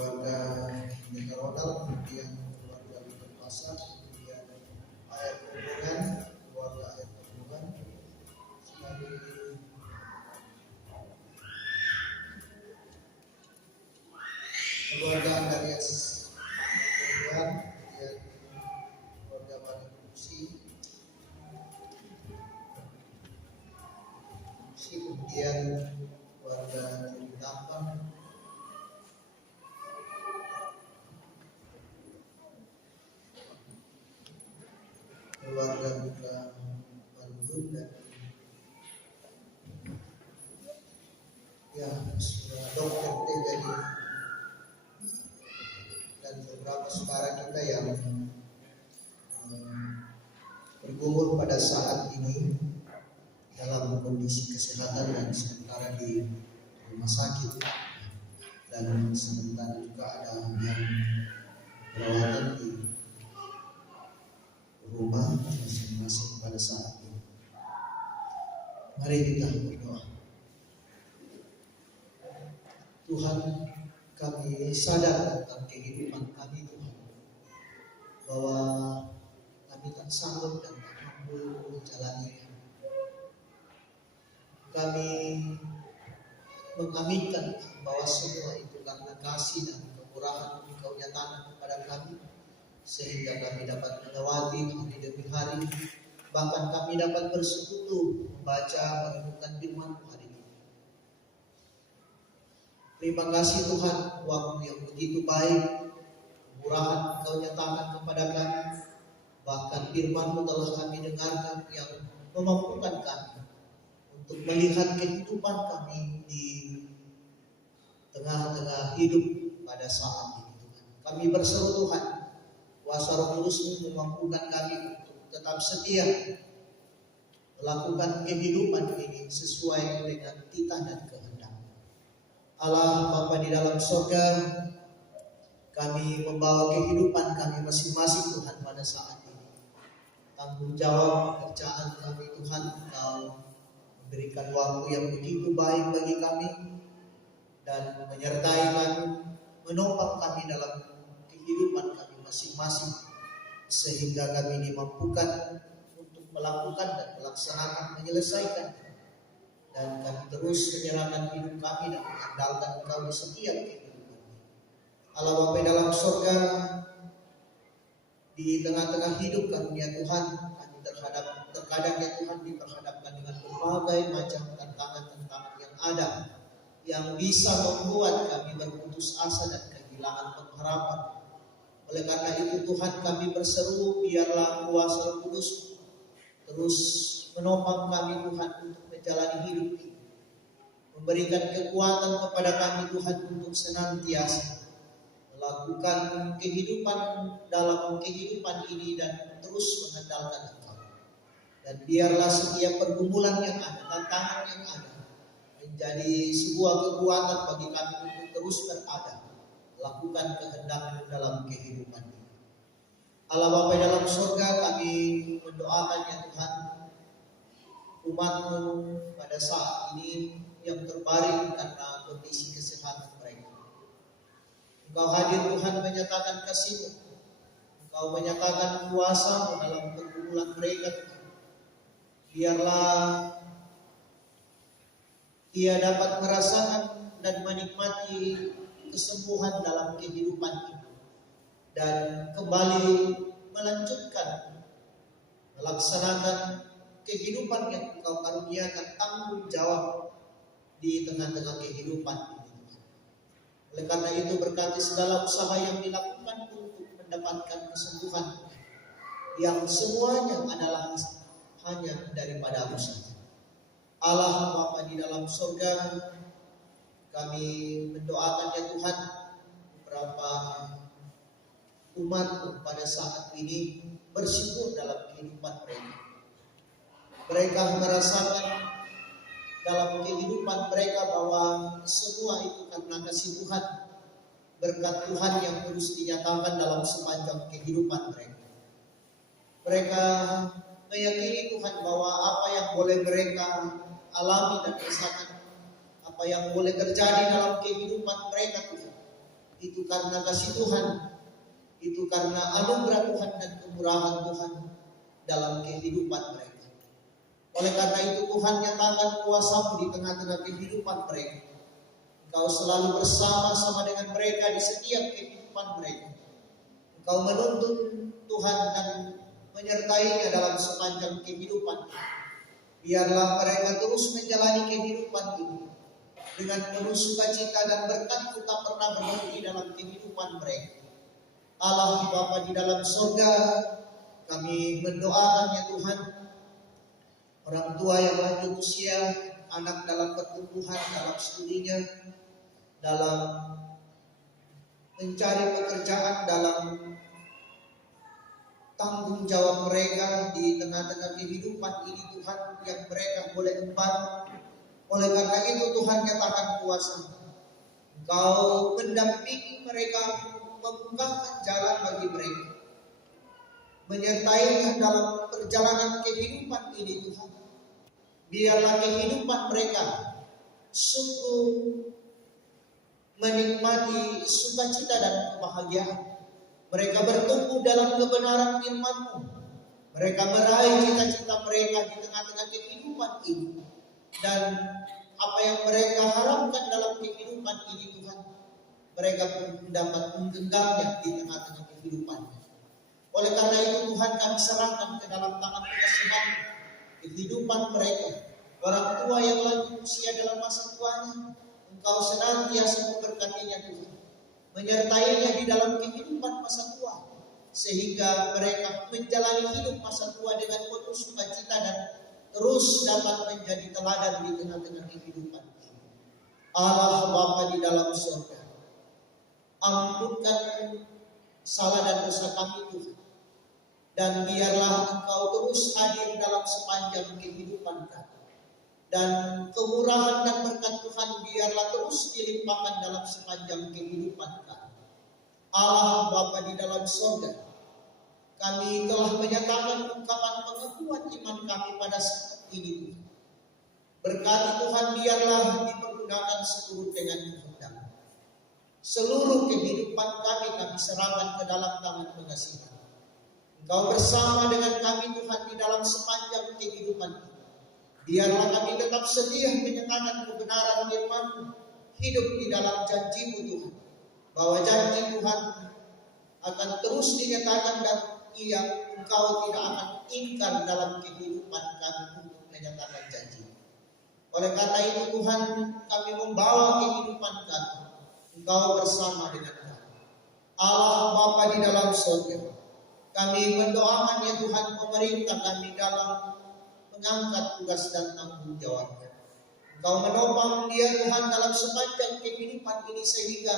keluarga Pendeta Ronald, kemudian keluarga Bintang Pasar, kemudian air hubungan, keluarga air hubungan, sekali keluarga Andarias kemudian keluarga Bani Fungsi, kemudian keluarga Jadi Dampang, keluarga Buka Bandung, dan ya sudah dokter jadi dan beberapa saudara kita yang bergumul pada saat ini dalam kondisi kesehatan dan sementara di rumah sakit, dan sementara juga ada yang perawatan di rumah masing-masing pada saat ini. Mari kita berdoa. Tuhan, kami sadar tentang kehidupan kami Tuhan, bahwa kami tak sanggup dan tak mampu menjalaninya. Kami mengaminkan bahwa semua itu karena kasih dan kemurahan Engkau nyatakan kepada kami, sehingga kami dapat melewati hari demi hari, bahkan kami dapat bersekutu membaca merenungkan firman hari ini. Terima kasih Tuhan, waktu yang begitu baik, kemurahan Engkau nyatakan kepada kami, bahkan firman-Mu telah kami dengarkan yang memampukan kami untuk melihat kehidupan kami di tengah-tengah hidup pada saat ini Tuhan. Kami berseru Tuhan, kuasa Roh Kudus-Mu memampukan kami untuk tetap setia melakukan kehidupan ini sesuai dengan titah dan kehendak. Allah Bapa di dalam surga, kami membawa kehidupan kami masing-masing Tuhan pada saat ini. Tanggung jawab pekerjaan kami Tuhan, Engkau memberikan waktu yang begitu baik bagi kami dan menyertai kami, menopang kami dalam kehidupan kami masing-masing, sehingga kami dimampukan untuk melakukan dan melaksanakan, menyelesaikan, dan kami terus menyerahkan hidup kami dan mengandalkan Engkau di setiap kehidupan. Allah Bapa dalam surga, di tengah-tengah hidup karunia Tuhan, kami terkadang ya Tuhan diperhadapkan dengan berbagai macam tantangan-tantangan yang ada, yang bisa membuat kami berputus asa dan kehilangan pengharapan. Oleh karena itu Tuhan, kami berseru, biarlah kuasa Roh Kudus terus menopang kami Tuhan untuk menjalani hidup ini, memberikan kekuatan kepada kami Tuhan untuk senantiasa melakukan kehidupan dalam kehidupan ini dan terus mengandalkan Engkau. Dan biarlah setiap pergumulan yang ada, tantangan yang ada, menjadi sebuah kekuatan bagi kami untuk terus berada, lakukan kehendak dalam kehidupan ini. Allah Bapa dalam surga, kami mendoakan ya Tuhan, umat-Mu pada saat ini yang terbaring karena kondisi kesehatan mereka. Engkau hadir Tuhan, menyatakan kasih-Mu, Engkau menyatakan kuasa-Mu dalam pergumulan mereka Tuhan. Biarlah ia dapat merasakan dan menikmati kesembuhan dalam kehidupan ini, dan kembali melanjutkan melaksanakan kehidupan yang Engkau karuniakan, tanggung jawab di tengah-tengah kehidupan ini. Oleh karena itu, berkati segala usaha yang dilakukan untuk mendapatkan kesembuhan, yang semuanya adalah hanya daripada-Mu saja. Allah Bapa di dalam surga, kami mendoakan ya Tuhan, beberapa umat pada saat ini bersyukur dalam kehidupan mereka. Mereka merasakan dalam kehidupan mereka bahwa semua itu karena kasih Tuhan, berkat Tuhan yang terus dinyatakan dalam sepanjang kehidupan mereka. Mereka meyakini Tuhan bahwa apa yang boleh mereka alami dan rasakan, apa yang boleh terjadi dalam kehidupan mereka Tuhan, itu karena kasih Tuhan, itu karena anugerah Tuhan dan kemurahan Tuhan dalam kehidupan mereka. Oleh karena itu Tuhan nyatakan kuasa-Mu di tengah-tengah kehidupan mereka. Engkau selalu bersama-sama dengan mereka di setiap kehidupan mereka. Engkau menuntun Tuhan dan menyertainya dalam sepanjang kehidupan. Biarlah mereka terus menjalani kehidupan ini dengan penuh sukacita dan berkat tak pernah berhenti dalam kehidupan mereka. Allah Bapa di dalam surga, kami mendoakan ya Tuhan, orang tua yang lanjut usia, anak dalam pertumbuhan, dalam studinya, dalam mencari pekerjaan, dalam tanggung jawab mereka di tengah-tengah kehidupan ini Tuhan, yang mereka boleh emban. Oleh karena itu Tuhan nyatakan kuasa. Engkau mendampingi mereka, membukakan jalan bagi mereka, menyertai dalam perjalanan kehidupan ini Tuhan. Biarlah kehidupan mereka sungguh menikmati sukacita dan kebahagiaan. Mereka bertumbuh dalam kebenaran firman-Mu. Mereka meraih cita-cita mereka di tengah-tengah kehidupan ini. Dan apa yang mereka harapkan dalam kehidupan ini Tuhan, mereka pun dapat menggenggamnya di tengah-tengah kehidupannya. Oleh karena itu Tuhan, kami serahkan ke dalam tangan kasihan kehidupan mereka. Orang tua yang lanjut usia dalam masa tuanya, Engkau senantiasa memberkatinya Tuhan, menyertainya di dalam kehidupan masa tua, sehingga mereka menjalani hidup masa tua dengan penuh sukacita dan terus dapat menjadi teladan di tengah-tengah kehidupan. Allah Bapa di dalam surga, ampunkan salah dan dosa kami Tuhan, dan biarlah Engkau terus hadir dalam sepanjang kehidupan kami, dan kemurahan dan berkat Tuhan biarlah terus dilimpahkan dalam sepanjang kehidupan kami. Allah Bapa di dalam surga, kami telah menyatakan ungkapan pengakuan iman kami pada saat ini. Berkati Tuhan, biarlah dipergunakan seturut dengan kehendak. Seluruh kehidupan kami serahkan ke dalam tangan pengasihan. Engkau bersama dengan kami Tuhan di dalam sepanjang kehidupan kita. Biarlah kami tetap setia menyatakan kebenaran firman-Mu, hidup di dalam janji-Mu Tuhan, bahwa janji Tuhan akan terus dinyatakan dan Engkau tidak akan ingkar dalam kehidupan kami untuk menyatakan janji. Oleh karena itu Tuhan, kami membawa kehidupan kami, Engkau bersama dengan kami. Allah Bapa di dalam surga, kami mendoakan ya Tuhan, pemerintah kami dalam mengangkat tugas dan tanggung jawabnya. Engkau menopang dia Tuhan dalam sepanjang kehidupan ini, sehingga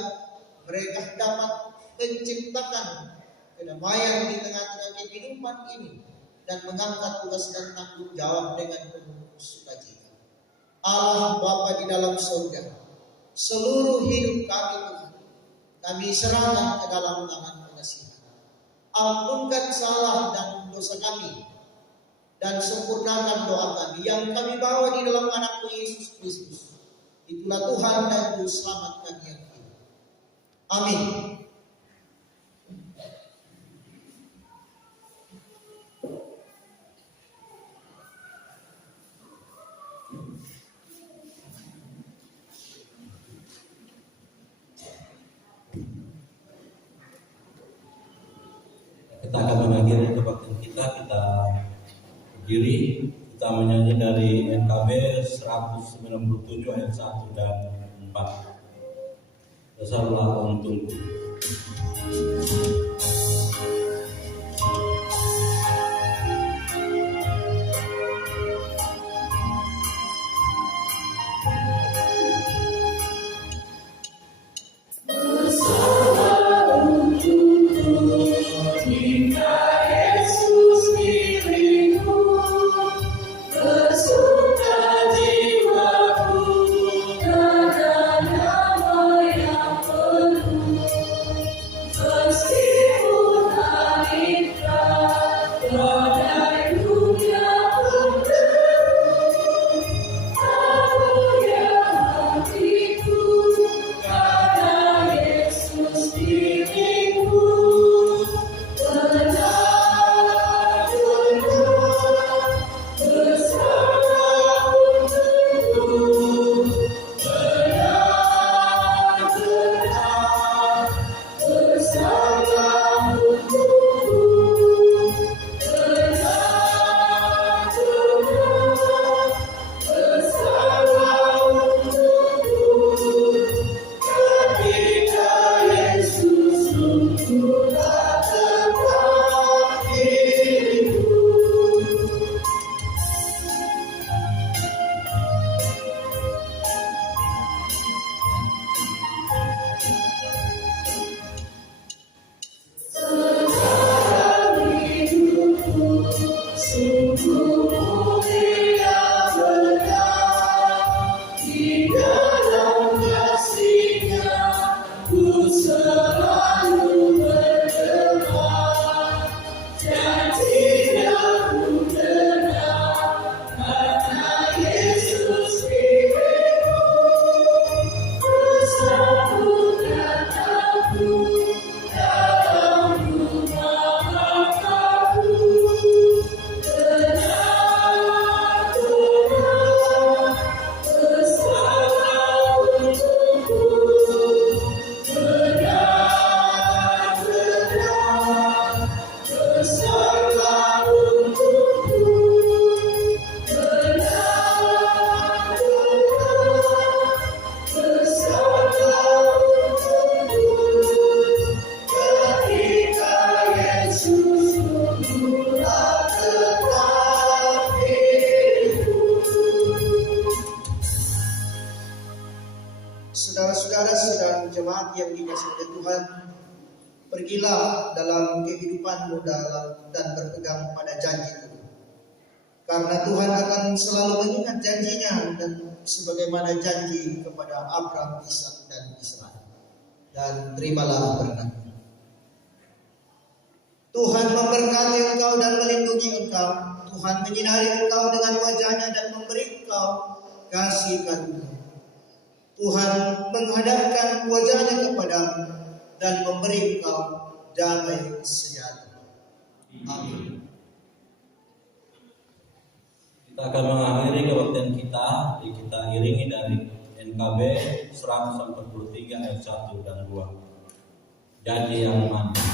mereka dapat menciptakan kedamaian di tengah-tengah kehidupan ini dan mengangkat tugas dan tanggung jawab dengan penuh sukacita. Allah Bapa di dalam surga, seluruh hidup kami Tuhan, kami serahkan ke dalam tangan pengasihan. Ampunkan salah dan dosa kami, dan sempurnakan doa kami yang kami bawa di dalam anak-Mu Yesus Kristus. Itulah Tuhan dan Juru Selamat kami yang hidup. Amin. Kita akan mengakhiri kebaktian kita berdiri, kita menyanyi dari NKB 197 ayat 1 dan 4. Dasarlah untungku. Tersuka jiwaku karena nama yang penuh. Saudara-saudara sidang jemaat yang dikasihi oleh Tuhan, pergilah dalam kehidupanmu dan berpegang pada janji Tuhan. Karena Tuhan akan selalu mengingat janjinya dan sebagaimana janji kepada Abraham, Ishak dan Israel. Dan terimalah berkatnya. Tuhan memberkati engkau dan melindungi engkau. Tuhan menyinari engkau dengan wajahnya dan memberi engkau kasih karunia. Tuhan menghadapkan wajahnya kepadamu dan memberi engkau damai sejahtera. Amin. Kita akan mengakhiri kebaktian kita iringi dari NKB 143 ayat 1 dan 2. Janji yang mantap.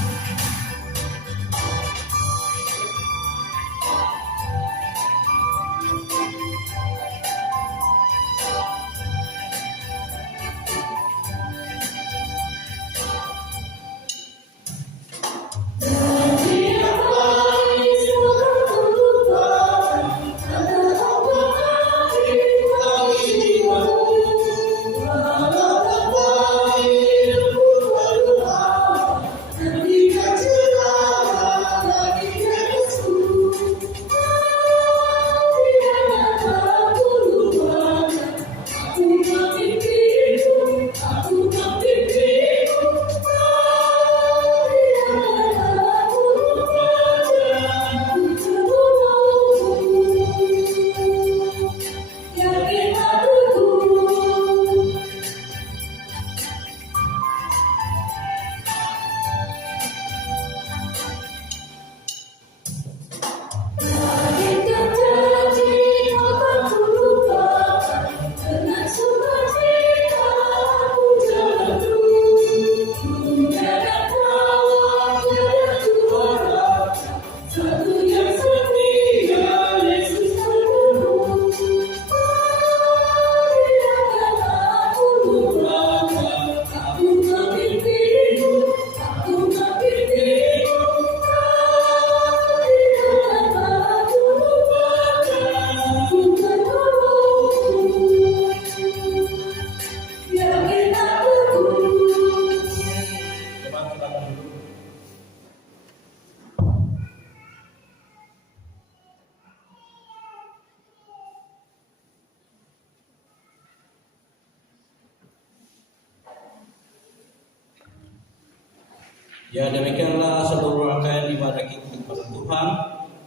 Ya, demikianlah seluruh rangkaian ibadah kita kepada Tuhan.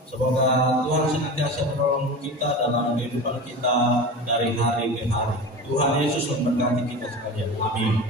Semoga Tuhan senantiasa menolong kita dalam kehidupan kita dari hari ke hari. Tuhan Yesus memberkati kita sekalian. Amin.